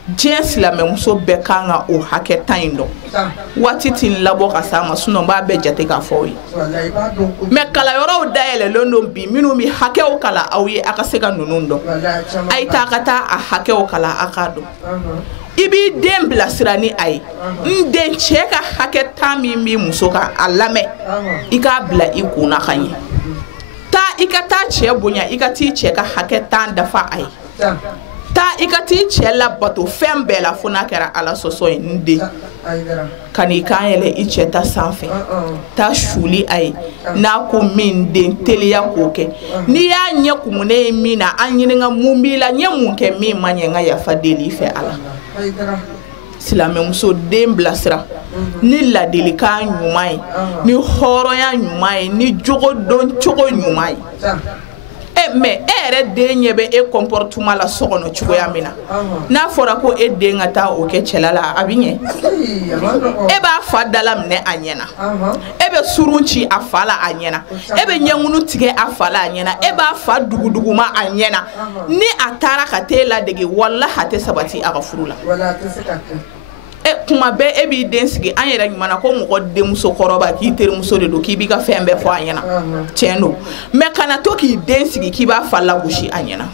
diɲɛ silamɛmuso bɛɛ kan ka o hakɛ tan in dɔn waati t'i labɔ ka s'a ma sinon n b'a bɛɛ jate k'a fɔ aw ye mais kalanyɔrɔw dayɛlɛlen don bi minnu bɛ hakɛw kalan aw ye a ka se ka ninnu dɔn a ye taa ka taa a hakɛw kalan a k'a dɔn i b'i den bilasira ni a ye n den cɛ ka hakɛ tan min b'i muso kan a lamɛn i k'a bila i kunna ka ɲɛ taa i ka taa cɛ bonya i ka t'i cɛ ka hakɛ tan dafa a ye taa i ka t'i cɛ labato fɛn bɛɛ la fo n'a kɛra ala sɔsɔ ye n den ka n'i kan yɛlɛ i cɛ ta sanfɛ taa suuli a ye n'a ko min den teliya k'o kɛ n'i y'a ɲɛ kumunen ye min na an ɲininka mun b'i la n ye mun kɛ min ma ɲɛ n ka yafa deli i fɛ ala silamɛmuso den bilasira ni ladilikan ɲuman ye ni hɔrɔnya ɲuman ye ni jogo dɔn cogo ɲuman ye mais e yɛrɛ den ɲɛ bɛ e comportement la so kɔnɔ cogoya min na n'a fɔra ko e den ka taa o kɛ cɛla la a bɛ ɲɛ e b'a fa dala minɛ a ɲɛna e bɛ surun ci a fa la a ɲɛna e bɛ ɲɛŋunu tigɛ a fa la a ɲɛna e b'a fa duguduguma a ɲɛna ni a taara ka t'e ladege wallahi a tɛ sabati a ka furu la kuma bɛɛ e b'i den sigi an yɛrɛ ɲuman na ko mɔgɔ denmuso kɔrɔba k'i terimuso de don k'i b'i ka fɛn bɛɛ fɔ a ɲɛna tiɲɛ don mais kana to k'i den sigi k'i b'a fa lagosi a ɲɛna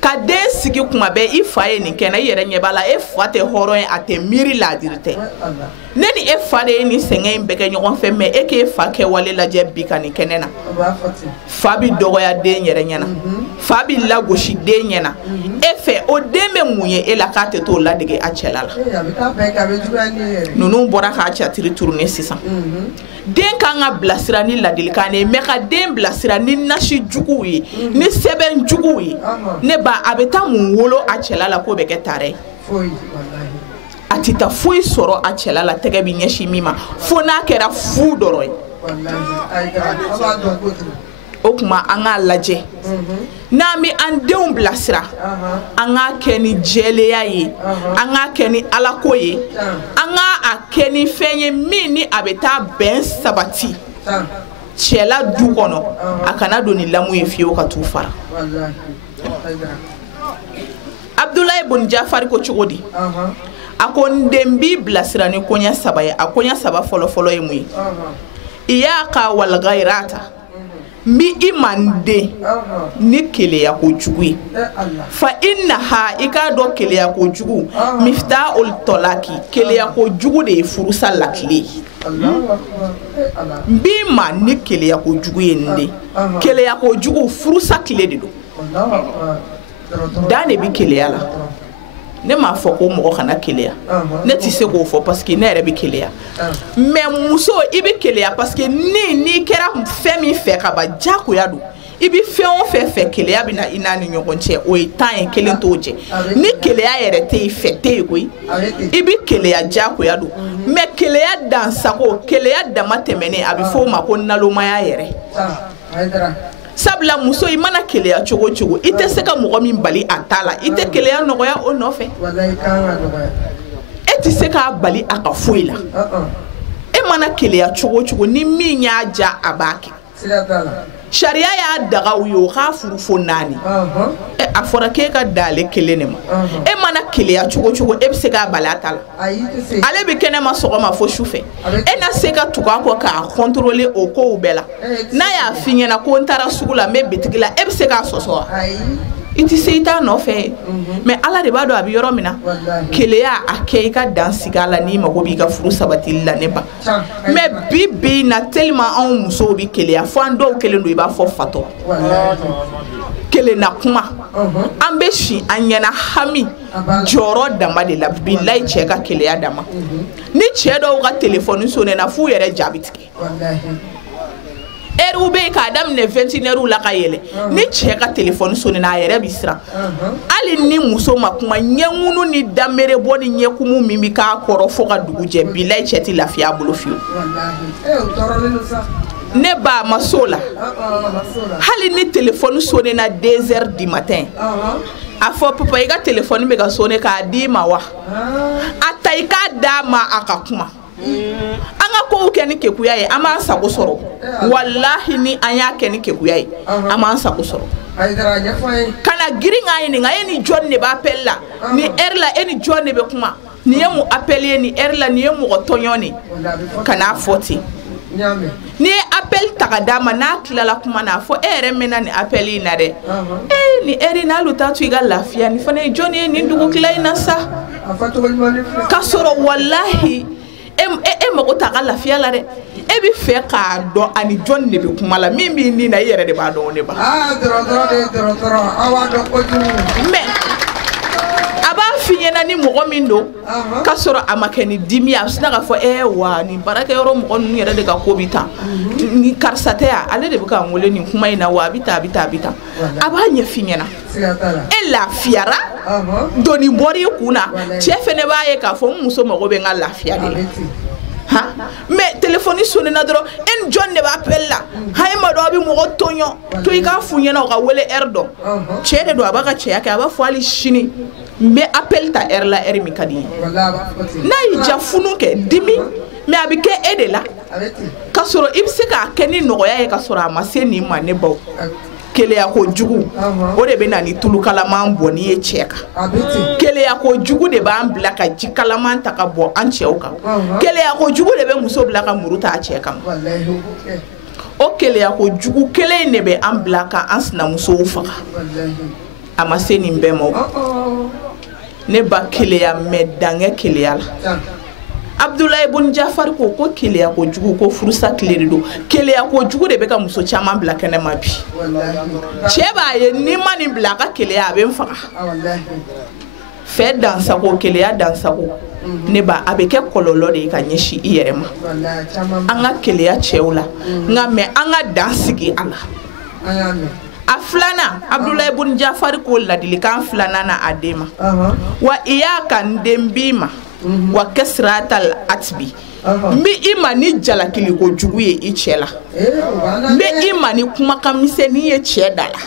ka den sigi kuma bɛɛ i fa ye nin kɛ na i yɛrɛ ɲɛ b'a la e fa tɛ hɔrɔn ye a tɛ miiri laadiri tɛ ne ni e fa de ye nin sɛgɛn in bɛɛ kɛ ɲɔgɔn fɛ mais e k'e fa kɛwale lajɛ bi ka nin kɛnɛ na fa bi dɔgɔya den yɛrɛ ɲɛna fa bi lagosi den ɲɛna e fɛ o den bɛ mun ye e la k'a tɛ t'o ladege a cɛla la ninnu bɔra k'a catiri turu ne sisan den kan ka bilasira ni ladilikan ye mais ka den bilasira ni nasi juguw ye ni sɛbɛn juguw ye ne ba a bɛ taa mun wolo a cɛla la k'o bɛ kɛ taara ye a tɛ taa foyi sɔrɔ a cɛla la tɛgɛ bɛ ɲɛsin min ma fo n'a kɛra fu dɔrɔn ye o kuma an k'a lajɛ n'an bɛ an denw bilasira an k'a kɛ ni jɛlenya ye an k'a kɛ ni alako ye an k'a kɛ ni fɛn ye min ni a bɛ taa bɛn sabati cɛla du kɔnɔ a kana don ni lamu ye fiyewu ka t'u fara Abdoulaye Boni Jafari ko cogo di a ko n den b'i bilasira ni koɲɛ saba ye a koɲɛ saba fɔlɔ-fɔlɔ ye mun ye iyaka wal ghayrata mi i manden ni keleya ko jugu ye fa innaha i k'a dɔn keleya ko jugu miftahul talaki keleya ko jugu de ye furusa lakile n b'i ma ni keleya ko jugu ye nin de keleya ko jugu furusa kile de don dan de bi keleya la ne m'a fɔ ko mɔgɔ kana keleya ne tɛ se k'o fɔ parce que ne yɛrɛ bi keleya mais muso i bi keleya parce que n'i kɛra fɛn min fɛ ka ban jagoya don i bi fɛn o fɛn fɛ keleya bɛ na i n'a ni ɲɔgɔn cɛ o ye temps ye kelen t'o jɛ ni keleya yɛrɛ tɛ yen fɛ tɛ yen koyi i bi keleya jagoya don mais keleya dansago keleya dama tɛmɛnen a bɛ fɔ o ma ko nalomaya yɛrɛ sabula muso i mana keleya cogo cogo i tɛ se ka mɔgɔ min bali a ta la i tɛ keleya nɔgɔya o nɔfɛ e tɛ se k'a bali a ka foyi la e mana keleya cogo cogo ni min y'a ja a b'a kɛ sariya y'a daga u ye o k'a furu fo 4 a fɔra k'e ka dan ale kelen de ma e mana keleya cogo cogo e bɛ se k'a bali a ta la ale bɛ kɛnɛma sɔgɔma fo su fɛ e na se ka tugu a kɔ k'a contrôler o kow bɛɛ la n'a y'a f'i ɲɛna ko n taara sugu la n bɛ bitigi la e bɛ se k'a sɔsɔ wa i tɛ se i t'a nɔfɛ mais ala de b'a dɔn a bɛ yɔrɔ min na keleya a kɛ i ka dan sigi a la n'i mago b'i ka furu sabatili la ne ba mais bi na tellement anw musow bi keleya fo an dɔw kelen don i b'a fɔ fatɔ kelen na kuma an bɛ si an ɲɛna hami jɔyɔrɔ dama de la bilayi cɛ ka keleya dama ni cɛ dɔw ka telefɔni sonnena f'u yɛrɛ jaabi tigɛ heure bɛ yen k'a daminɛ 21 la ka yɛlɛ ni cɛ ka telefɔni sonnena a yɛrɛ bi siran hali ni muso ma kuma ɲɛŋunu ni danbere bɔ ni ɲɛkumu min bi k'a kɔrɔ fo ka dugu jɛ bilayi cɛ tɛ lafiya a bolo fiyewu ne ba ma so la hali ni telefɔni sonnena 2 heures du matin a fɔ papa i ka telefɔni bɛ ka sonne k'a d'i ma wa a ta i k'a d'a ma a ka kuma an ka kow kɛ ni kekuya ye an b'an sago sɔrɔ wallahi ni an y'a kɛ ni kekuya ye an b'an sago sɔrɔ kana girin k'a ɲininka e ni jɔn de b'a appel la ni heure la e ni jɔn de bɛ kuma nin ye mun appel ye ni heure la nin ye mɔgɔ tɔɲɔn de kan'a fɔ ten ni ye appel ta ka d'a ma n'a tilala kuma na a fɔ e yɛrɛ mɛnna nin appel in na dɛ ni heure in hali t'a to i ka lafiya nin fana ye jɔn ye nin dugu tila in na sa k'a sɔrɔ wallahi e mago t'a ka lafiya la dɛ e bi fɛ k'a dɔn ani jɔn de bɛ kuma la min b'i nin na i yɛrɛ de b'a dɔn ne ba mais a b'a f'i ɲɛna ni mɔgɔ min don k'a sɔrɔ a ma kɛ ni dimi ye a bɛ sina k'a fɔ wa nin baarakɛyɔrɔ mɔgɔ ninnu yɛrɛ de ka ko bi tan ni karisa tɛ yan ale de bɛ ka n wele nin kuma in na wa a bɛ tan a bɛ tan a bɛ tan a b'a ɲɛ f'i ɲɛna e lafiyara doni bɔr'i kun na cɛ fɛnɛ b'a ye k'a fɔ n muso mago bɛ n ka lafiya de la mais telefɔni sonnena dɔrɔn e ni jɔn de b'a appel la e ma dɔn a bɛ mɔgɔ tɔɲɔ to i k'a f'u ɲɛna u ka wele heure dɔn cɛ de don a b'a ka cɛya kɛ a b'a fɔ hali sini n bɛ appel ta heure la heure min ka di n ye n'a y'i ja funu kɛ dimi mais a bɛ kɛ e de la k'a sɔrɔ i bɛ se k'a kɛ ni nɔgɔya ye k'a sɔrɔ a ma se nin ma ne baw keleya ko jugu o de bɛ na ni tulu kalaman bɔ ni ye cɛ kan keleya ko jugu de b'an bila ka ji kalaman ta ka bɔ an cɛw kan keleya ko jugu de bɛ muso bila ka muru ta a cɛ kan o keleya ko jugu kelen de bɛ an bila ka an sinamusow faga a ma se nin bɛɛ ma ne ba keleya mɛ dankɛ keleya la Abdoulaye Ibn Jafar ko keleya ko jugu ko furusa tile de do keleya ko jugu de bɛ ka muso caman bila kɛnɛ ma bi cɛ b'a ye ni ma nin bila a ka keleya a bɛ n faga fɛ dansago keleya dansago ne ba a bɛ kɛ kɔlɔlɔ de ye ka ɲɛsin i yɛrɛ ma an ka keleya cɛw la nka mɛ an ka dan sigi a la a filanan Abdoulaye Ibn Jafar ko ladilikan filanan na a den ma wa i y'a ka n den b'i ma wa kasratal atbi mbi ima ni jalakili ko jugu ye i cɛ la mbi ima ni kumakan misɛnnin ye cɛ da la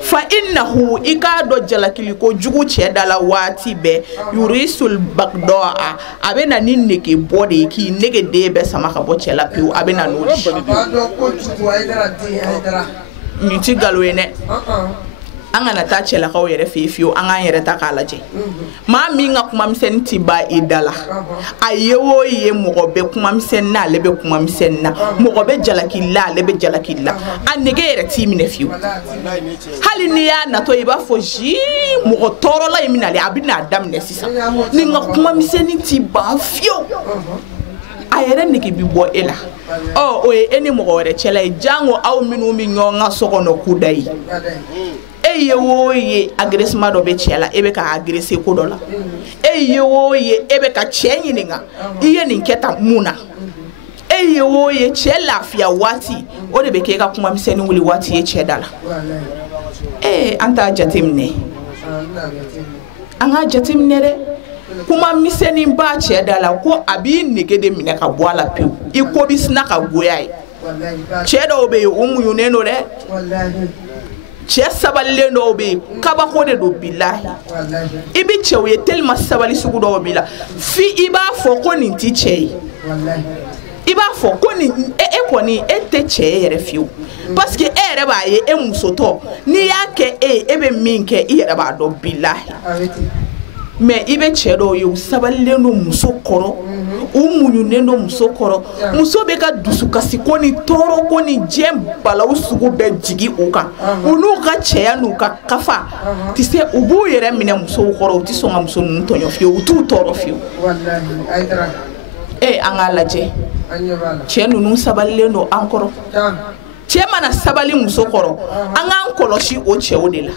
fa innahu i k'a dɔn jalakili ko jugu cɛ da la waati bɛɛ yurisul bagdɔa a bɛ na ni nege bɔ de ye k'i nege den bɛɛ sama ka bɔ cɛ la pewu a bɛ na n'o de nin ti galo ye dɛ an kana taa cɛlakaw yɛrɛ fɛ yen fiyewu an k'an yɛrɛ ta k'a lajɛ maa min ka kumamisɛnnin ti ba i da la a ye o ye mɔgɔ bɛ kumamisɛnnin na ale bɛ kumamisɛnnin na mɔgɔ bɛ jalaki la ale bɛ jalaki la a nege yɛrɛ t'i minɛ fiyewu hali n'i y'a natɔ i b'a fɔ zi mɔgɔ tɔɔrɔla in minɛ ale a bɛ n'a daminɛ sisan nin ka kumamisɛnnin ti ban fiyewu a yɛrɛ nege bi bɔ e la o ye e ni mɔgɔ wɛrɛ cɛla ye jango aw minnu bɛ ɲɔgɔn ka so kɔnɔ k'u da ye e ye o ye agressement dɔ bɛ cɛ la e bɛ ka agresser ko dɔ la e ye o ye e bɛ ka cɛ ɲininka i ye nin kɛ tan mun na e ye o ye cɛ lafiya waati o de bɛ kɛ e ka kumamisɛnnin wuli waati ye cɛ da la an t'a jateminɛ an k'a jateminɛ dɛ kuma misɛnnin b'a cɛ da la ko a b'i nege de minɛ ka bɔ a la pewu i ko bɛ sina ka goya ye cɛ dɔw bɛ yen o muɲunen don dɛ cɛ sabalilen dɔw bɛ yen kabako de don bilahi i bɛ cɛw ye tellement sabali sugu dɔw b'i la fi i b'a fɔ ko nin ti cɛ ye i b'a fɔ ko nin e kɔni e tɛ cɛ ye yɛrɛ fiyewu parce que e yɛrɛ b'a ye e musotɔ n'i y'a kɛ e bɛ min kɛ i yɛrɛ b'a dɔn bilahi mais i bɛ cɛ dɔw ye u sabalilen don muso kɔrɔ u muɲunen don muso kɔrɔ muso bɛ ka dusukasi ko ni tɔɔrɔ ko ni diɲɛ balawu sugu bɛɛ jigi u kan u n'u ka cɛya n'u ka kafa ti se u b'u yɛrɛ minɛ musow kɔrɔ u ti sɔn ka muso ninnu tɔɲɔ fiyewu u t'u tɔɔrɔ fiyewu an k'a lajɛ cɛ ninnu sabalilen don an kɔrɔ cɛ mana sabali muso kɔrɔ an k'an kɔlɔsi o cɛw de la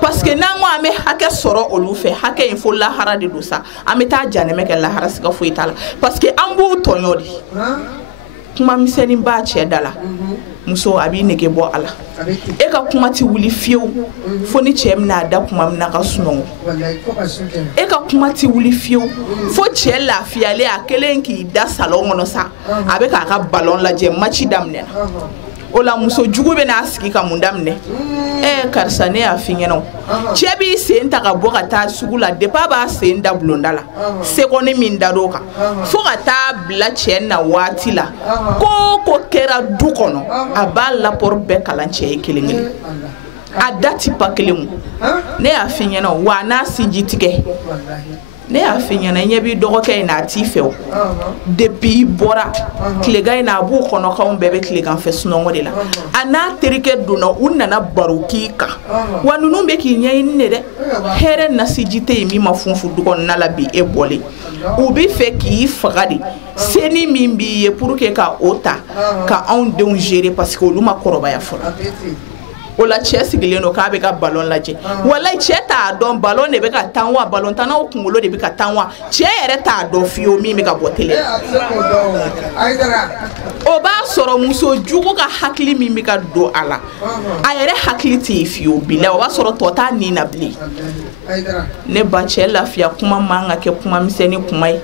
parce que n'an ko an bɛ hakɛ sɔrɔ olu fɛ hakɛ in fo lahara de don sa an bɛ taa janɛmɛ kɛ lahara siga foyi t'a la parce que an b'u tɔɲɔ de kuma misɛnnin b'a cɛ da la muso a b'i nege bɔ a la e ka kuma ti wuli fiyewu fo ni cɛ bɛna da kuma min na ka sunɔgɔ e ka kuma ti wuli fiyewu fo cɛ lafiyalen a kelen k'i da salon kɔnɔ sa a bɛ k'a ka ballon lajɛ match daminɛ na o la muso jugu bɛ n'a sigi ka mun daminɛ karisa ne y'a f'i ɲɛna cɛ b'i sen ta ka bɔ ka taa sugu la depuis a b'a sen da bulonda la seconde min da l'o kan fo ka taa bila cɛ na waati la ko ko kɛra du kɔnɔ a b'a rapport bɛɛ kalan cɛ ye kelen kelen a da ti pa kelen ne y'a f'i ɲɛna wa n'a sinji tigɛ ne y'a f'i ɲɛna ɲɛ b'i dɔgɔkɛ in na a t'i fɛ o depuis i bɔra tilegan in na a b'u kɔnɔkanw bɛɛ bɛ tilegan fɛ sunɔgɔ de la a n'a terikɛ donna u nana baro k'i kan wa ninnu bɛ k'i ɲɛɲini de dɛ hɛrɛ nasiji tɛ yen min ma funfun du kɔnɔna la bi e bɔlen u bɛ fɛ k'i faga de seni min b'i ye pour que ka o ta ka anw denw gérer parce que olu ma kɔrɔbaya fɔlɔ o la cɛ sigilen don k'a bɛ ka ballon lajɛ walayi cɛ t'a dɔn ballon de bɛ ka tan wa ballon tannaw kunkolo de bɛ ka tan wa cɛ yɛrɛ t'a dɔn fiyewu min bɛ ka bɔ télé o b'a sɔrɔ muso jugu ka hakili min bɛ ka don a la a yɛrɛ hakili tɛ yen fiyewu bilayi o b'a sɔrɔ tɔ t'a nin na bilen ne ba cɛ lafiya kuma man ka kɛ kuma misɛnnin kuma ye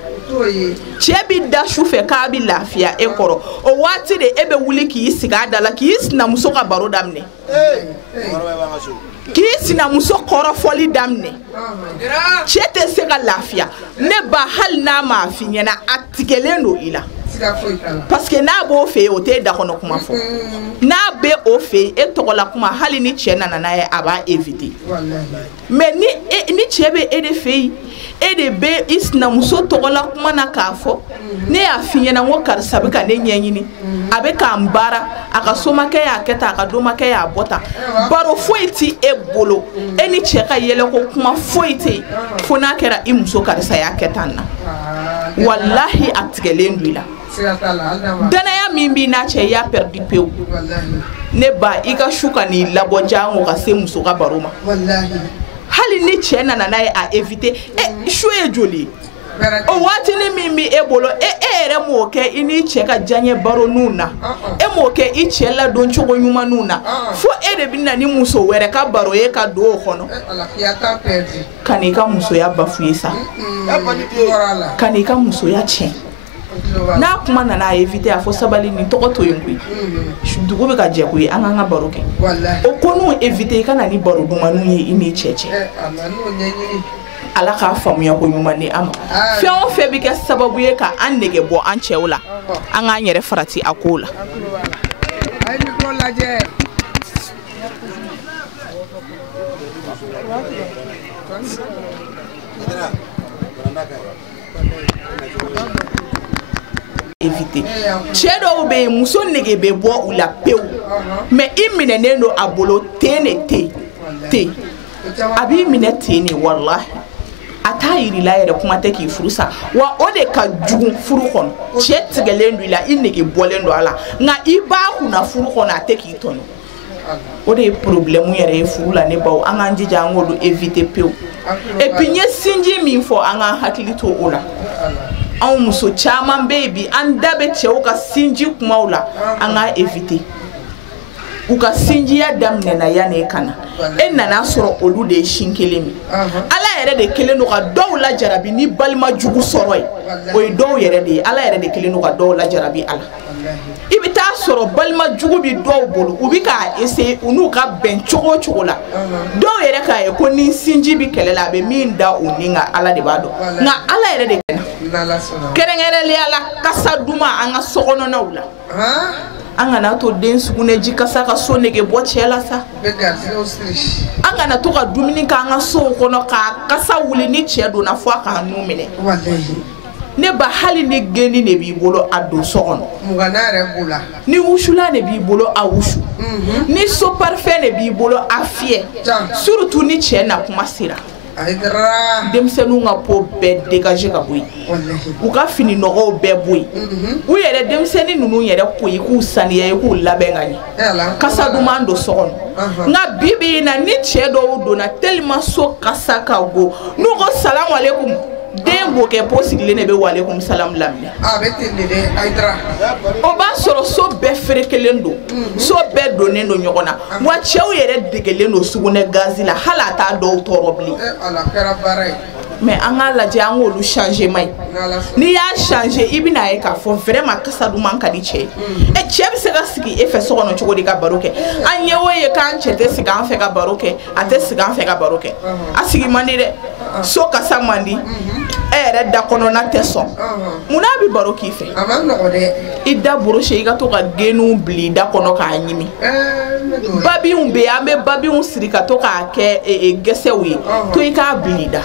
cɛ bi da su fɛ k'a bɛ lafiya e kɔrɔ o waati de e bɛ wuli k'i sigi a da la k'i sinamuso ka baro daminɛ k'i sinamuso kɔrɔfɔli daminɛ cɛ tɛ se ka lafiya ne ba hali n'a m'a f'i ɲɛna a tigɛlen don i la parce que n'a bo fe o te da kono kuma fo n'a be o fe e togola kuma hali ni cɛ nana n'a ye a b'a éviter mais ni cɛ be e de fe e de be isinamuso togola kuma na k'a fɔ ne y'a f'i ɲɛna n ko karisa bɛ ka ne ɲɛɲini a bɛ k'an baara a ka somakɛ y'a kɛ tan a ka domakɛ y'a bɔ tan baro foyi ti e bolo e ni cɛ ka yɛlɛko kuma foyi tɛ yen fo n'a kɛra i muso karisa y'a kɛ tan na wallahi a tigɛlen don i la danaya min b'i n'a cɛ y'a perdu pewu ne ba i ka su ka n'i labɔ jango ka se muso ka baro ma hali ni cɛ nana n'a ye a éviter su ye joli o waati ni min b'i e bolo e yɛrɛ m'o kɛ i ni cɛ ka diyaɲɛ baroninw na e m'o kɛ i cɛ ladon cogo ɲumanninw na fo e de bɛ na ni muso wɛrɛ ka baro ye ka don o kɔnɔ ka n'i ka musoya bafouer sa ka n'i ka musoya tiɲɛ n'a kuma nana a éviter a fɔ sabali ni tɔgɔ to yen koyi dugu bɛ ka jɛ koyi an k'an ka baro kɛ o ko n'o éviter i ka na ni baro dumanninw ye i n'i cɛ cɛ ala k'a faamuya ko ɲuman di an ma fɛn o fɛn bɛ kɛ sababu ye ka an nege bɔ an cɛw la an k'an yɛrɛ farati a kow la éviter cɛ dɔw bɛ yen muso nege bɛ bɔ u la pewu mais i minɛnen don a bolo ten ne ten a b'i minɛ ten ne wallahi a t'a yirila yɛrɛ kuma tɛ k'i furu sa wa o de ka jugu furu kɔnɔ cɛ tigɛlen don i la i nege bɔlen don a la nka i b'a kunna furu kɔnɔ a tɛ k'i tɔɲɔ o de ye problème yɛrɛ ye furu la ne baw an k'an jija an k'olu éviter pewu et puis n ye sinji min fɔ an k'an hakili to o la anw muso caman bɛ yen bi an da bɛ cɛw ka sinji kumaw la an k'a éviter u ka sinjiya daminɛna yanni e kana e nana sɔrɔ olu de ye sin kelen min ala yɛrɛ de kelen don ka dɔw lajarabi ni balima jugu sɔrɔ ye o ye dɔw yɛrɛ de ye ala yɛrɛ de kelen don ka dɔw lajarabi a la i bɛ taa sɔrɔ balima jugu bi dɔw bolo u bɛ k'a essayer u n'u ka bɛn cogo o cogo la dɔw yɛrɛ k'a ye ko ni sinji bi kɛlɛ la a bɛ min da u ni ka ala de b'a dɔn nka ala yɛrɛ de kɛrɛnkɛrɛnnenya la kasa duman an ka sokɔnɔnaw la an kana to den sugunɛji kasa ka so nege bɔ cɛ la sa an kana to ka dumuni k'an ka sow kɔnɔ k'a kasa wuli ni cɛ donna fo a k'a nu minɛ ne ba hali ni geni de b'i bolo a don so kɔnɔ ni wusula de b'i bolo a wusu ni so parfait de b'i bolo a fiyɛ surtout ni cɛ na kuma sera denmisɛnninw ka po bɛɛ dégager ka bɔ yen u ka fini nɔgɔw bɛɛ bɔ yen u yɛrɛ denmisɛnnin ninnu yɛrɛ ko k'u saniya ye k'u labɛn ka ɲɛ kasa duman don so kɔnɔ nka bi bi in na ni cɛ dɔw donna tellement so kasa ka go n'u ko salamu aleykum den b'o kɛ po sigilen de bɛ waleykum salam laminɛ o b'a sɔrɔ so bɛɛ ferekelen don so bɛɛ donnen don ɲɔgɔn na wa cɛw yɛrɛ degelen don sugunɛ gazi la hali a t'a dɔw tɔɔrɔ bilen mais an k'a lajɛ an k'olu changement ye n'i y'a changer i bɛna ye k'a fɔ vraiment kasa duman ka di cɛ ye cɛ bɛ se ka sigi e fɛ so kɔnɔ cogo di ka baro kɛ an ye o ye k'an cɛ tɛ sigi an fɛ ka baro kɛ a tɛ sigi an fɛ ka baro kɛ a sigi man di dɛ so kasa man di e yɛrɛ da kɔnɔna tɛ sɔn munna a bɛ baro k'i fɛ i da borose i ka to ka geniw bili i da kɔnɔ k'a ɲimi babinw bɛ yen an bɛ babinw siri ka to k'a kɛ gɛsɛw ye to i k'a bili i da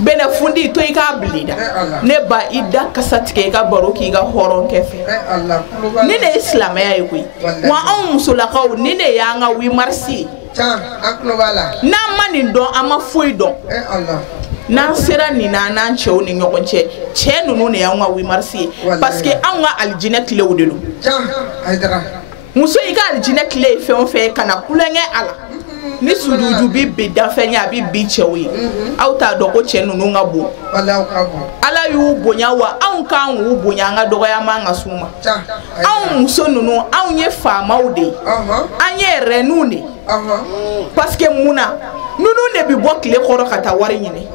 bɛnɛfundi to i k'a bili i da ne ba i da kasa tigɛ i ka baro k'i ka hɔrɔnkɛ fɛ ni ne ye silamɛya ye koyi wa anw musolakaw ni ne y'an ka 8 mars ye n'an ma nin dɔn an ma foyi dɔn n'an sera nin na n'an cɛw ni ɲɔgɔn cɛ cɛ ninnu de y'anw ka 8 mars ye parce que anw ka alijinɛ tilew de don muso i ka alijinɛ tile ye fɛn o fɛn ye kana kulonkɛ a la ni sujudu bi bi dafɛn ye a bi bi cɛw ye aw t'a dɔn ko cɛ ninnu ka bon ala y'u bonya wa anw k'an k'u bonya an ka dɔgɔyama an ka s'u ma anw muso ninnu anw ye faamaw de ye an ye rɛniw de parce que munna ninnu de bɛ bɔ tile kɔrɔ ka taa wari ɲini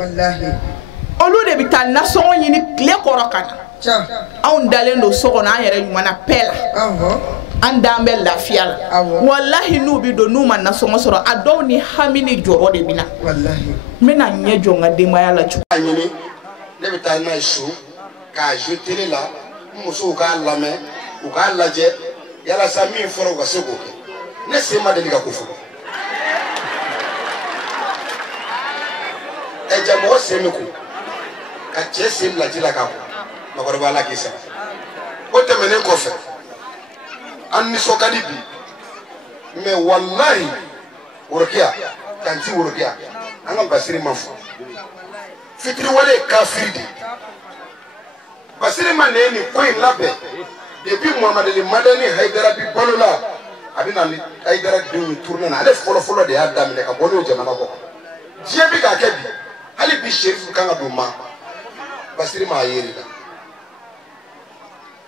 olu de bɛ taa nasɔngɔ ɲini tile kɔrɔ ka na anw dalen don so kɔnɔ an yɛrɛ ɲuman na pɛɛ la an dan bɛ lafiya la wallahi n'u bi don n'u ma nasɔngɔ sɔrɔ a dɔw ni hami ni jɔrɔ de bɛ na n bɛna ɲɛ jɔ n ka denbaya la cogo ne bɛ taa n'a ye so k'a jouer télé la muso k'a lamɛn u k'a lajɛ yalasa min fɔra u ka se k'o kɛ ne sen ma deli ka ko fɔlɔ ja mɔgɔ sen bɛ ko ka cɛ sen bila ji la k'a ko makɔrɔba Ala k'i sara o tɛmɛnen kɔfɛ an nisɔn ka di bi mais wallahi worokiya kanti worokiya an ka Basiri ma fɔ fitiriwale ye kafiri de Basiri ma ne ni ko in labɛn depuis Muhamadali Madani Haidara bi balola a bɛ na ni Haidara denw tourné na ale fɔlɔ de y'a daminɛ ka bɔ n'o jamana kɔ diɲɛ bɛ k'a kɛ bi hali bi Sherifu kan ka don ma Basiri ma a yeri la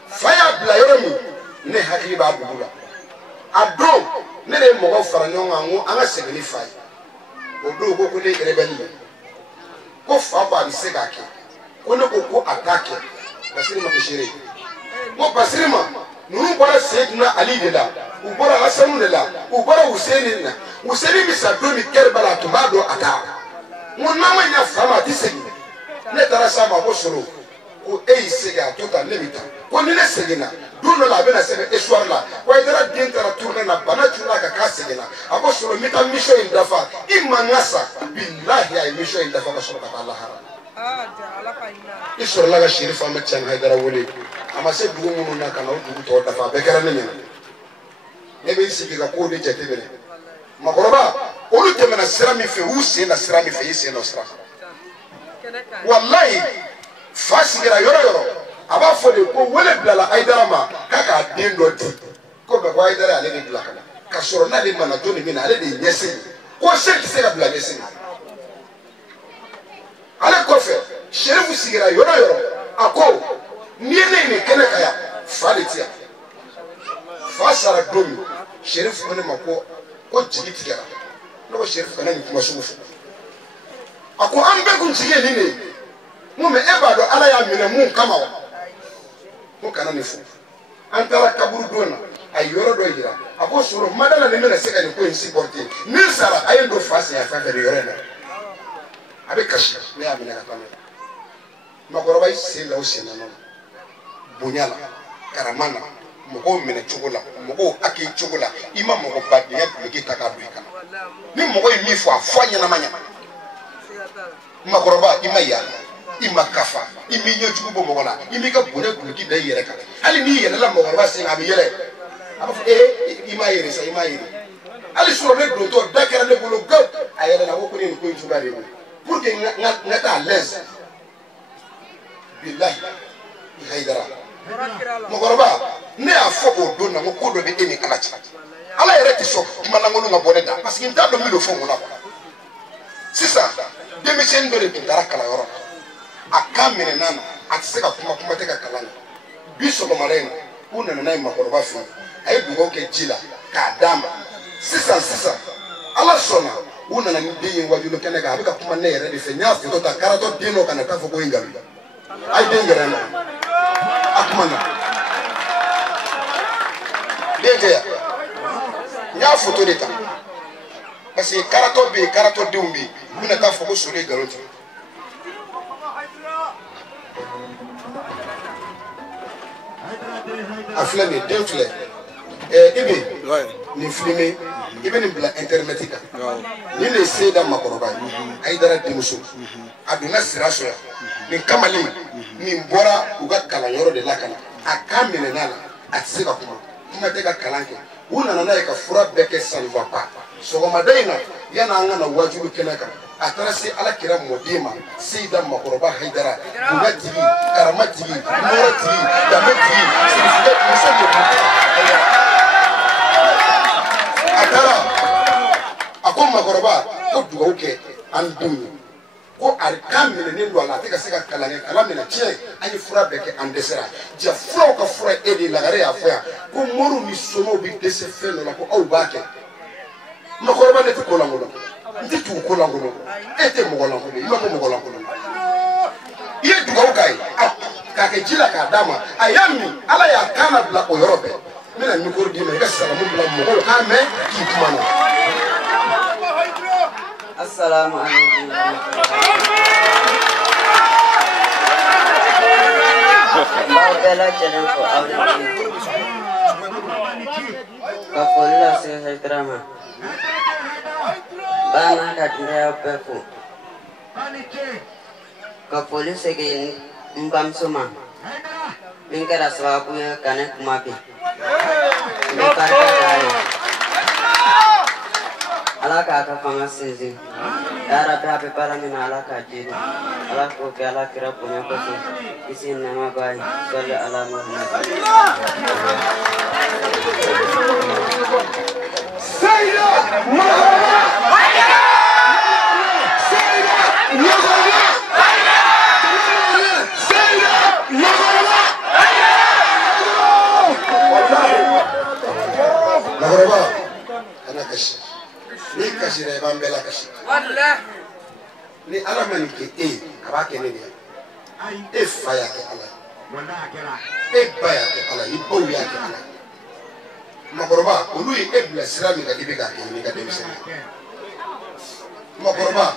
fa y'a bila yɔrɔ min ne hakili b'a dugu la a don ne de ye mɔgɔw fara ɲɔgɔn kan n ko an ka segin ni fa ye o don ko ne ye rebelle ye ko fa ko a bɛ se k'a kɛ ko ne ko a t'a kɛ Basiri ma kɛ seere ye ko Basiri ma ninnu bɔra Seydina Ali de la u bɔra Hasanu de la u bɔra Hussein na Hussein bɛ sa don min Kɛrbala a tun b'a dɔn a t'a n ko n'an ma ɲɛ fa ma a tɛ segin ne taara s'a ma ko soro ko e y'i segin a to tan ne bɛ taa ko ni ne seginna don dɔ la a bɛna sɛbɛn histoire la ko Haidara den taara tourné na bana tunna ka k'a seginna a ko soro n bɛ taa mission in dafa i man ka sa bilahi a ye mission in dafa ka sɔrɔ ka taa lahara i sɔrɔla ka Sherifu Ahmed Tidiane Haidara wele a ma se dugu minnu na ka na o dugu tɔw dafa a bɛɛ kɛra ne ɲɛna ne bɛ n sigi ka kow de jateminɛ makɔrɔba olu tɛmɛna sira min fɛ u sen na sira min fɛ i sen na o sira fɛ wallahi fa sigira yɔrɔ yɔrɔ a b'a fɔ de ko wele bilala Haidara ma k'a k'a den dɔ di ko bɛɛ ko Haidara y'ale de bila ka na ka sɔrɔ n'ale mana don min na ale de ye ɲɛsin ko se tɛ se ka bila ɲɛsin ale kɔfɛ Sherifu sigira yɔrɔ yɔrɔ a ko n'i ye ne nin kɛnɛ kan yan fa de ti yan fa sara don min Sherifu ko ne ma ko jigi tigɛra ne ko Sherifu kana nin kuma sugu fɔ a ko an bɛɛ kun jigi ye nin de ye n ko mais e b'a dɔn Ala y'a minɛ mun kama wa n ko kana nin fɔ an taara kaburu don na a ye yɔrɔ dɔ yira a ko soro madala ni bɛna se ka nin ko in supporter ni sara a ye n don fa sen yan fɛn fɛn nin yɔrɔ in na a bɛ kasi ne y'a minɛ ka taa n'a ye makɔrɔba i sen da o sen na nɔnɔ bonya la karama la mɔgɔw minɛ cogo la mɔgɔw hakili cogo la i ma mɔgɔ badenya duloki ta k'a don i kan ni mɔgɔ ye min fɔ a fɔ a ɲɛnama ɲɛna makɔrɔba i ma yaala i ma kafa i m'i ɲɛjugu bɔ mɔgɔ la i m'i ka bonya duloki da i yɛrɛ kan hali n'i yɛlɛla mɔgɔkɔrɔba sen a bɛ yɛlɛ a b'a fɔ i m'a yɛrɛ sa i m'a yɛrɛ hali sɔrɔ ne dontɔ da kɛra ne bolo gaw a yɛlɛla ko ne nin ko in cogoya de ye pour que n ka taa à l'aise bilahi Haidara mɔgɔkɔrɔba ne y'a fɔ o don na n ko ko dɔ bɛ e ni Ala cɛ Ala yɛrɛ tɛ sɔn kuma lankolon ka bɔ ne da parce que n t'a dɔn min do fɔ n kunna sisan denmisɛnnin dɔ de tun taara kalanyɔrɔ la a kan minɛna na a tɛ se ka kuma tɛ ka kalan na bi sɔgɔmada in na u nana n'a ye makɔrɔba fɛ yen a ye dugawu kɛ ji la k'a d'a ma sisan Ala sɔnna u nana ni den ye wajulu kɛnɛ kan a bɛ ka kuma ne yɛrɛ de fɛ n y'a foto ta karatɔ den dɔ kana taa fɔ ko ye nkalon a ye den gɛrɛ n na a kuma na den tɛ yan n y'a foto de ta parce que karatɔ bɛ yen karatɔ denw bɛ yen u bɛna taa fɔ ko solo ye nkalon tigɛ a filɛ nin ye den filɛ i bɛ nin filime i bɛ nin bila internet kan nin de ye Seyida makɔrɔba ye Haidara denmuso a donna sira sɔrɔ nin kamalen nin bɔra u ka kalanyɔrɔ de la ka na a kan minɛna la a tɛ se ka kuma tɛ ka kalan kɛ u nana n'a ye ka fura bɛɛ kɛ ça ne va pas sɔgɔmada in na yan'an ka na wajulu kɛnɛ kan a taara se Alakira mɔden ma Seyida makɔrɔba Haidara bonya tigi karama tigi nɔrɔ tigi danbe tigi sirifilɛ muso de tun a taara a ko makɔrɔba ko dugawu kɛ an denw ye ko a kan minɛnen don a la a tɛ ka se ka kalan kɛ kalan minɛ tiɲɛ an ye fura bɛɛ kɛ an dɛsɛra ja furaw ka fura e de lagare y'a fɔ yan ko moriw ni somaw bɛ dɛsɛ fɛn dɔ la ko aw b'a kɛ makɔrɔba ne tɛ ko lankolon n tɛ tugu ko lankolon e tɛ mɔgɔ lankolon i ma ko mɔgɔ lankolon i ye dugawu k'a ye k'a kɛ ji la k'a d'a ma a y'a min Ala y'a kan na bila o yɔrɔ bɛɛ n bɛna micro d'i ma i ka salamu bila mɔgɔw k'a mɛn k'i kuma na. Assalamu alaikum. bela jalan ko awli ka folla se drama bana ka tnya pepo ka police ke mbam suma lingkara sababu ya kanek kumapi alaka ka fangasisi yara babe para mina alaka jini alako ke alakira punya kosi isi nama bayi salli ala Muhammad Sayyida Maghriba ana kashi ni kashi re bambela kashi wallah ni ala man ke abake ne faya ke ala wallahi kala baya ke ala ibo ya ke ala Maghriba olu bla sirami ga dibika ke ni ga demse Maghriba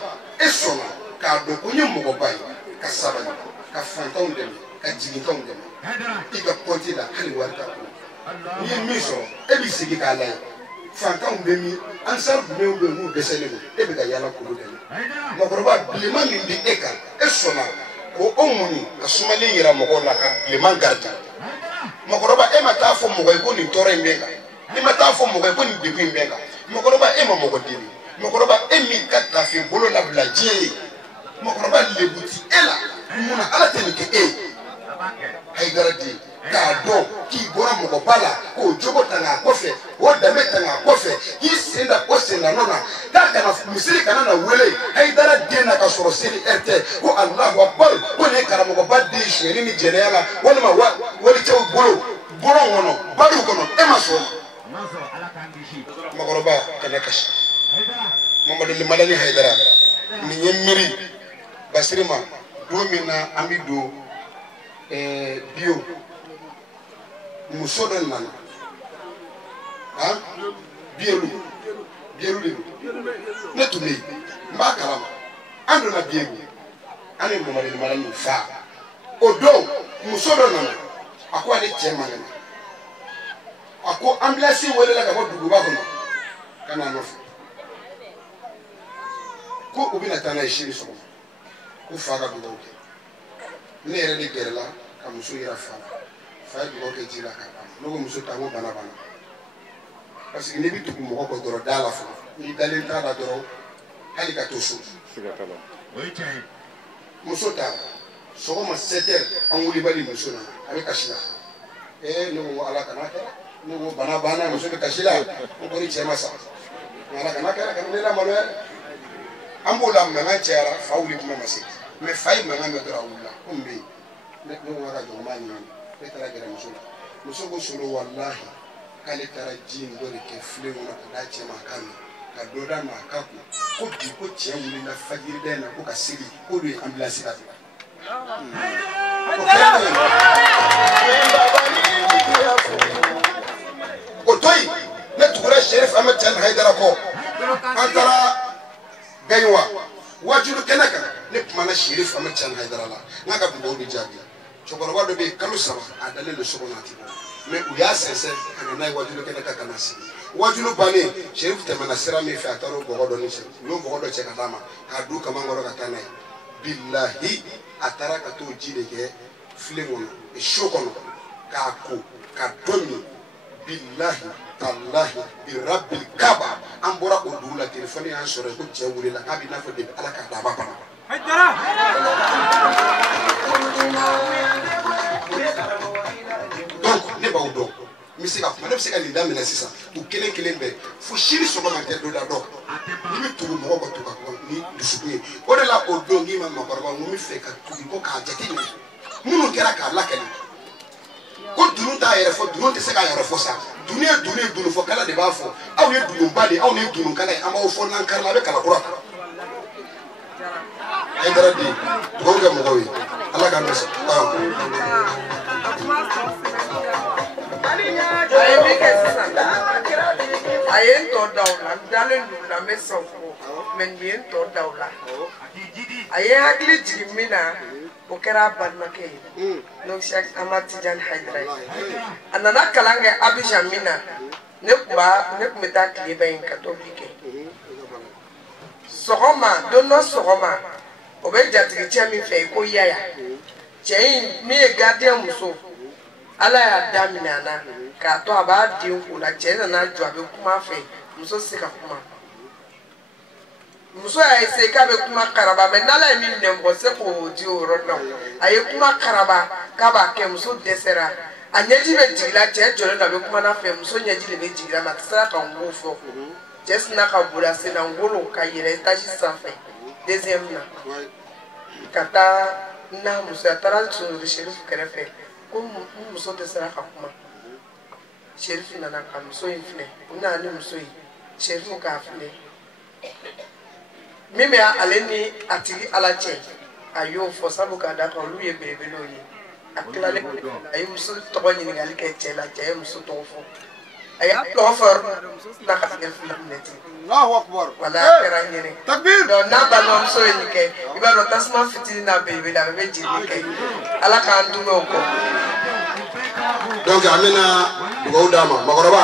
sona ka do ko nyum mo bay ka sabani ka fantaw dem ka jigintaw dem ika kontida hali warta ni miso ebi sigi kala fankan bemi ansar meu be mu besele ebi ga yala ko dem Maghriba liman min bi eka sona ko omuni asumale yira mo ko la ka liman garta Maghriba e mata fo mo ko ni tore mbenga e mata fo mo ko ni dibi mbenga Maghriba e mo ko dibi Maghriba e mi kata fi bolo la blaje Maghriba lebuti ela muna ala tenike Haidaradi ka do ki bora mo bala ko jogo tanga kofe o dame tanga kofe ki senda o senda nona ka kana musiri kana na wele Haidaradi na ka soro siri erte ko Allahu akbar ko ne karamo ko badde sheri ni jenela wala ma wali chew bolo ngono badu kono e maso ala kandishi Maghriba kana kashi Mamadou Madani Haidara ni nyemiri basirima do mina amido bio musodan nan ha bielu ne tumi ma kalama ando na bielu ane Mamadou Madani fa odo musodan nan akwa ne chema nan ako ambulance wele la ka bodu ba kono kana no ko ubina tana ishiri so ko faga dugo ke ne ere de gerla ka muso ira fa dugo ke jira ka no ko muso tango bana parce que ne bitu ko ko doro dala fa ni dalen ta da doro hali ka to so muso ta so ma seter an wuli bali muso na abi kashila no ala kana ka no bana muso be kashila ko ri chema sa ala kana ka ne la malo ambola manga chera fauli kuma masi me fai manga me dora ulla umbi ne wara do mani ne tara gere muso go solo wallahi kale tara jin do ke fle wona da chema kan ka do da ma kaku ko di ko chemuli na fajiri da na ko ka sigi ko do ambulance ka ko toy ne tukura Sheriff Ahmed Chan Haidara ko antara gaywa wajulu kenaka ne kumana Sheriff Ahmed Chan Haidara la ngaka bugo bi jabi chokoro wado be kalu sama adale le sokonati me uya sese kana nay wajulu kenaka kana si wajulu bane Sheriff temana sira me fi ataro bogo do ni se no bogo do cheka dama ka du kama ngoro katana billahi atara ka to jide ke flengono e shokono ka ko ka doni billahi tallahi bi rabbil kaaba ambora ko dula telefoni an sore ko jewuri la kabi na fo de ala ka da baba haydara donc ne ba odo misika ma ne misika linda mina sisa u kelen be fo shiri so ma te do da do ni mi turu mo ko to ka ko ni dusuku o de la odo ngi ma ko mi fe ka tu ko ka jati ni munu kera ka la kali ko dunu ta yere fo dunu te se ka yere fo sa dunu fo kala de ba fo aw ye dunu ba de aw ne dunu kala am aw fo nan kala be kala kura ay dara di ko ga mo goyi ala ga mes ay mi ke sa ay en to dawla dalen la meso men bien to dawla ay hakli jimina o kɛra balimakɛ ye n'o Cheikh Ahmad Tidiane Haidara ye a nana kalan kɛ Abidjan min na ne kun bɛ taa tileba in ka tobili kɛ sɔgɔma don dɔ sɔgɔma o bɛ jatigi cɛ min fɛ ko yaya cɛ in min ye gardien muso Ala y'a daminɛ a na k'a to a b'a den kun la cɛ nana jɔ a bɛ kuma a fɛ muso se ka kuma muso y'a essayer k'a bɛ kuma karaba mais n'Ala ye min minɛ mɔgɔ se k'o di o yɔrɔ la a ye kuma karaba k'a b'a kɛ muso dɛsɛra a ɲɛji bɛ jigin la cɛ jɔlen don a bɛ kuma n'a fɛ muso ɲɛji de bɛ jigin la mais a tɛ se ka ngo fɔ cɛ sinna ka boli a sen na ngolo ka yɛlɛ étage sanfɛ deuxième na ka taa n'a muso a taara sɔrɔ Sherifu kɛrɛfɛ ko muso dɛsɛra ka kuma Sherifu nana ka muso in filɛ u nana ni muso in Sherifu k'a filɛ min bɛ ale ni a tigi Ala cɛ a y'o fɔ sabu k'a da kan olu ye belebelew ye a tilalen a ye muso tɔgɔ ɲininkali kɛ cɛ la cɛ ye muso tɔgɔ fɔ a y'a tɔgɔ fɔ muso tɛna ka Sherifu minɛ ten wala a kɛra ɲɛnɛ donc n'a balimamuso ye nin kɛ i b'a dɔn tasuma fitinin n'a belebele a bɛ jigin kɛ Ala k'an dun o kɔ. Donc an bɛna dugawu d'a ma makɔrɔba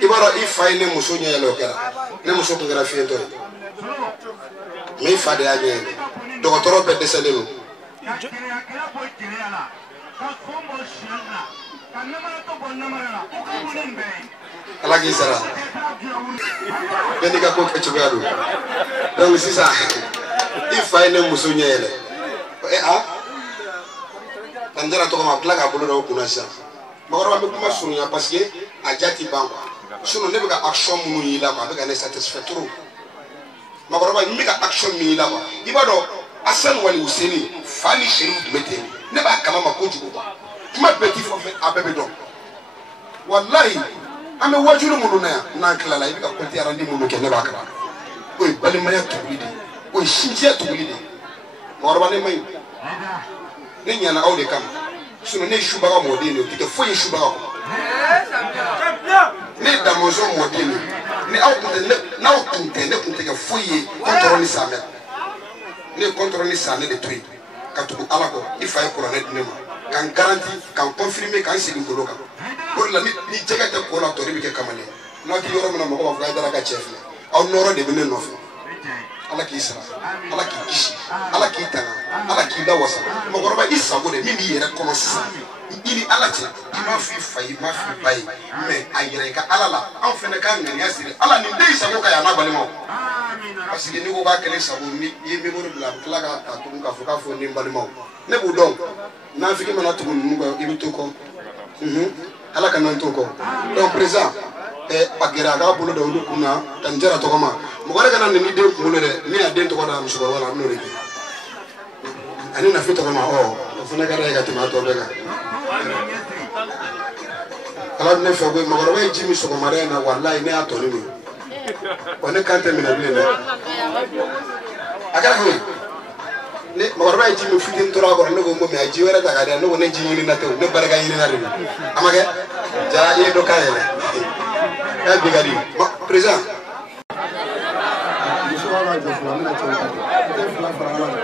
i b'a dɔn i fa ye ne muso ɲɛ yɛlɛ o kɛra ne muso tun kɛra fiyentɔ ye mais i fa de y'a ɲɛ yɛlɛ dɔgɔtɔrɔ bɛɛ dɛsɛlen don Ala k'i sara bɛɛ n'i ka ko kɛ cogoya don donc sisan i fa ye ne muso ɲɛ yɛlɛ an jara tɔgɔ ma a tila k'a bolo da o kunna sisan makɔrɔba bɛ kuma surunya parce que a ja t'i ban quoi sinon ne bɛ ka action minnu y'i la quoi a bɛ ka ne satisfait trop makɔrɔba n bɛ ka action min y'i la quoi i b'a dɔn Assane Wali Huseni fa ni Sherifu tun bɛ ten ne b'a kalama kojugu quoi kuma bɛɛ ti fɔ a bɛɛ bɛ dɔn walayi an bɛ wajulu minnu na yan n'an tilala i bɛ ka compte rendu minnu kɛ ne b'a kalama o ye balimaya tuguli de ye o ye sinjiya tuguli de ye makɔrɔba ne ma ɲi ne ɲana aw de kama sinon ne ye subaga mɔden de ye o tɛ kɛ foyi ye subaga kɔ ne ye Damɔzɔn mɔden de ye ni aw tun tɛ n'aw tun tɛ ne tun tɛ kɛ foyi ye kɔntɔrɔ ni san bɛɛ ne ye kɔntɔrɔ ni san ne de to yen ka tugu Ala kɔ i fa ye kuranɛ di ne ma k'an garanti k'an confirmer k'an segin golo kan o de la ni jɛgɛ tɛ ko la tɔ de bɛ kɛ kamalen n'a ti yɔrɔ min na mɔgɔ b'a fɔ k'a dara ka cɛ filɛ aw nɔrɔ de bɛ ne nɔfɛ Ala k'i sara Ala k'i kisi Ala k'i tanga Ala k'i lawasa makɔrɔba i sago de min b'i yɛrɛ kɔnɔ sisan i ni Ala cɛ i m'a fɔ i fa ye i m'a fɔ i ba ye mais a yɛrɛ i ka Ala la anw fɛnɛ k'an ŋaniya siri Ala nin den sago ka ɲi a n'a balimaw parce que n'i ko k'a kɛlen sago ni i ye mémoire bila a bɛ tila ka ta tugun k'a fɔ k'a fɔ n den balimaw ne b'o dɔn nafiki mana tugu ninnu kan i bɛ to kɔ Ala ka n'an to kɔ donc président a gɛrɛ a k'a bolo da olu kun na ka n jara tɔgɔ ma mɔgɔ wɛrɛ kana n'i den kunkolo dɛ min y'a den tɔgɔ da musokɔrɔba la a bɛn'o de kɛ ani nafi tɔgɔ ma o fana ka d'a ye ka tɛmɛ a tɔ bɛɛ kan Ala bɛ ne fɛ ko mɔgɔkɔrɔba ye ji min sɔgɔmada in na walayi ne y'a tɔni min wa ne kan tɛ minɛ bilen dɛ a kɛra ko ye ne mɔgɔkɔrɔba ye ji min fitini tora a kɔrɔ ne ko n ko mais a ji wɛrɛ ta k'a di yan ne ko ne ji ɲini na tɛ o ne barika ɲini na de don a ma kɛ jara i ye dɔ k'a yɛlɛ n'a bi ka di président muso b'a ka jɔ fila n bɛna cɛw ta n tɛ fila fara ala kan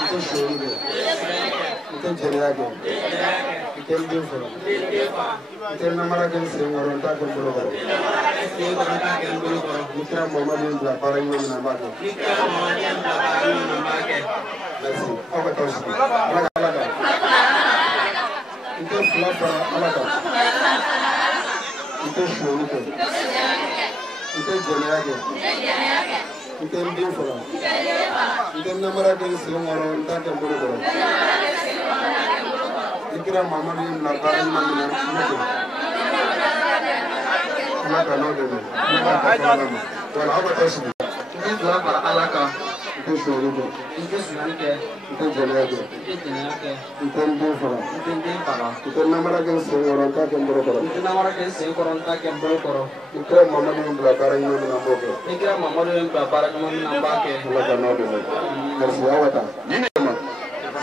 n tɛ sonyali kɛ n tɛ jɛnɛya kɛ n tɛ n den fɔlɔ n tɛ namara kɛ n sen kɔrɔ n t'a kɛ n bolo kɔrɔ n'i kɛra Mamadu ye bila baara ɲuman min na n b'a kɛ merci aw ka taa sigi ala ka ala kan n tɛ fila fara ala kan n tɛ sonyali kɛ n tɛ jɛnɛya kɛ n tɛ n den fɔlɔ n tɛ namara kɛ n sen kɔrɔ n t'a kɛ n bolo kɔrɔ n'i kɛra Mamadu ye bila baara ɲuman min na n b'o kɛ Ala ka n'aw dɛmɛ wala aw ka taa sigi n tɛ fila fara ala kan n tɛ sonyali kɛ n tɛ jɛnɛya kɛ n tɛ n den fɔlɔ n tɛ namara kɛ n sen kɔrɔ n t'a kɛ n bolo kɔrɔ n'i kɛra Mamadu ye bila baara ɲuman min na n b'o kɛ Ala ka n'aw dɛmɛ merci aw ka taa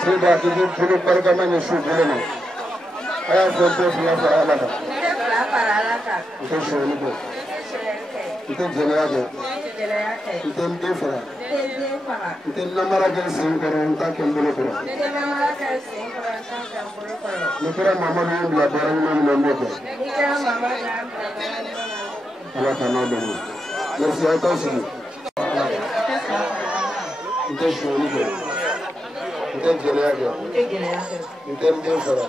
Seba i bɛ bolo barikama ɲɛsin bolo ma a y'a fɔ n tɛ fila fara ala kan n tɛ sonyali kɛ n tɛ jɛnɛya kɛ Ntɛn den fara. Ntɛn namara kɛ sen kɔrɔ n t'a kɛ n bolo kɔrɔ. Ne kɛra Mamadu ye n bila baara ɲuman min na n b'o kɛ. Ala ka n'aw dɛmɛ. Merci aw k'aw sigi. N tɛ sonyali kɛ. N tɛ jɛnɛya kɛ. N tɛ n den fara.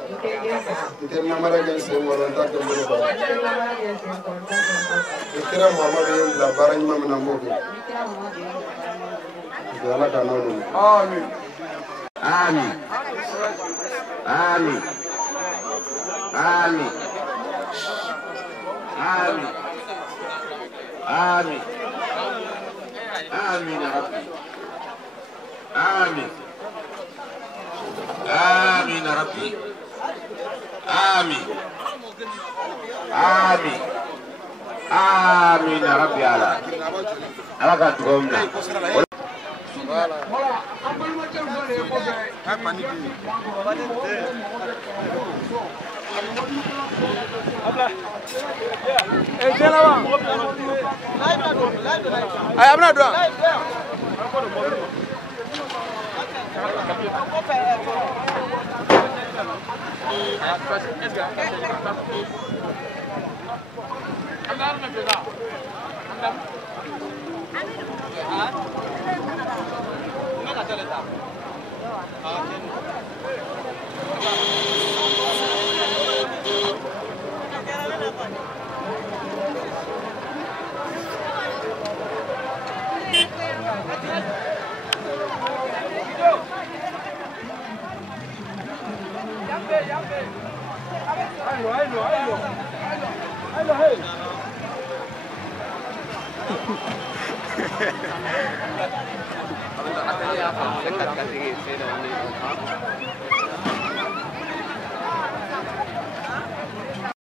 N tɛ namara kɛ sen kɔrɔ n t'a kɛ n bolo kɔrɔ. Ne kɛra Mamadu ye n bila baara ɲuman min na n b'o kɛ. Ala ka n'aw dɛmɛ. Amin. Amin. Amin. Amin. Amin. Amin. Amin ya Rabbi. Amin. Amin ya Rabbi. Amin. Amin. Amin ya Rabbi ala. Ala ka dugawu minɛ.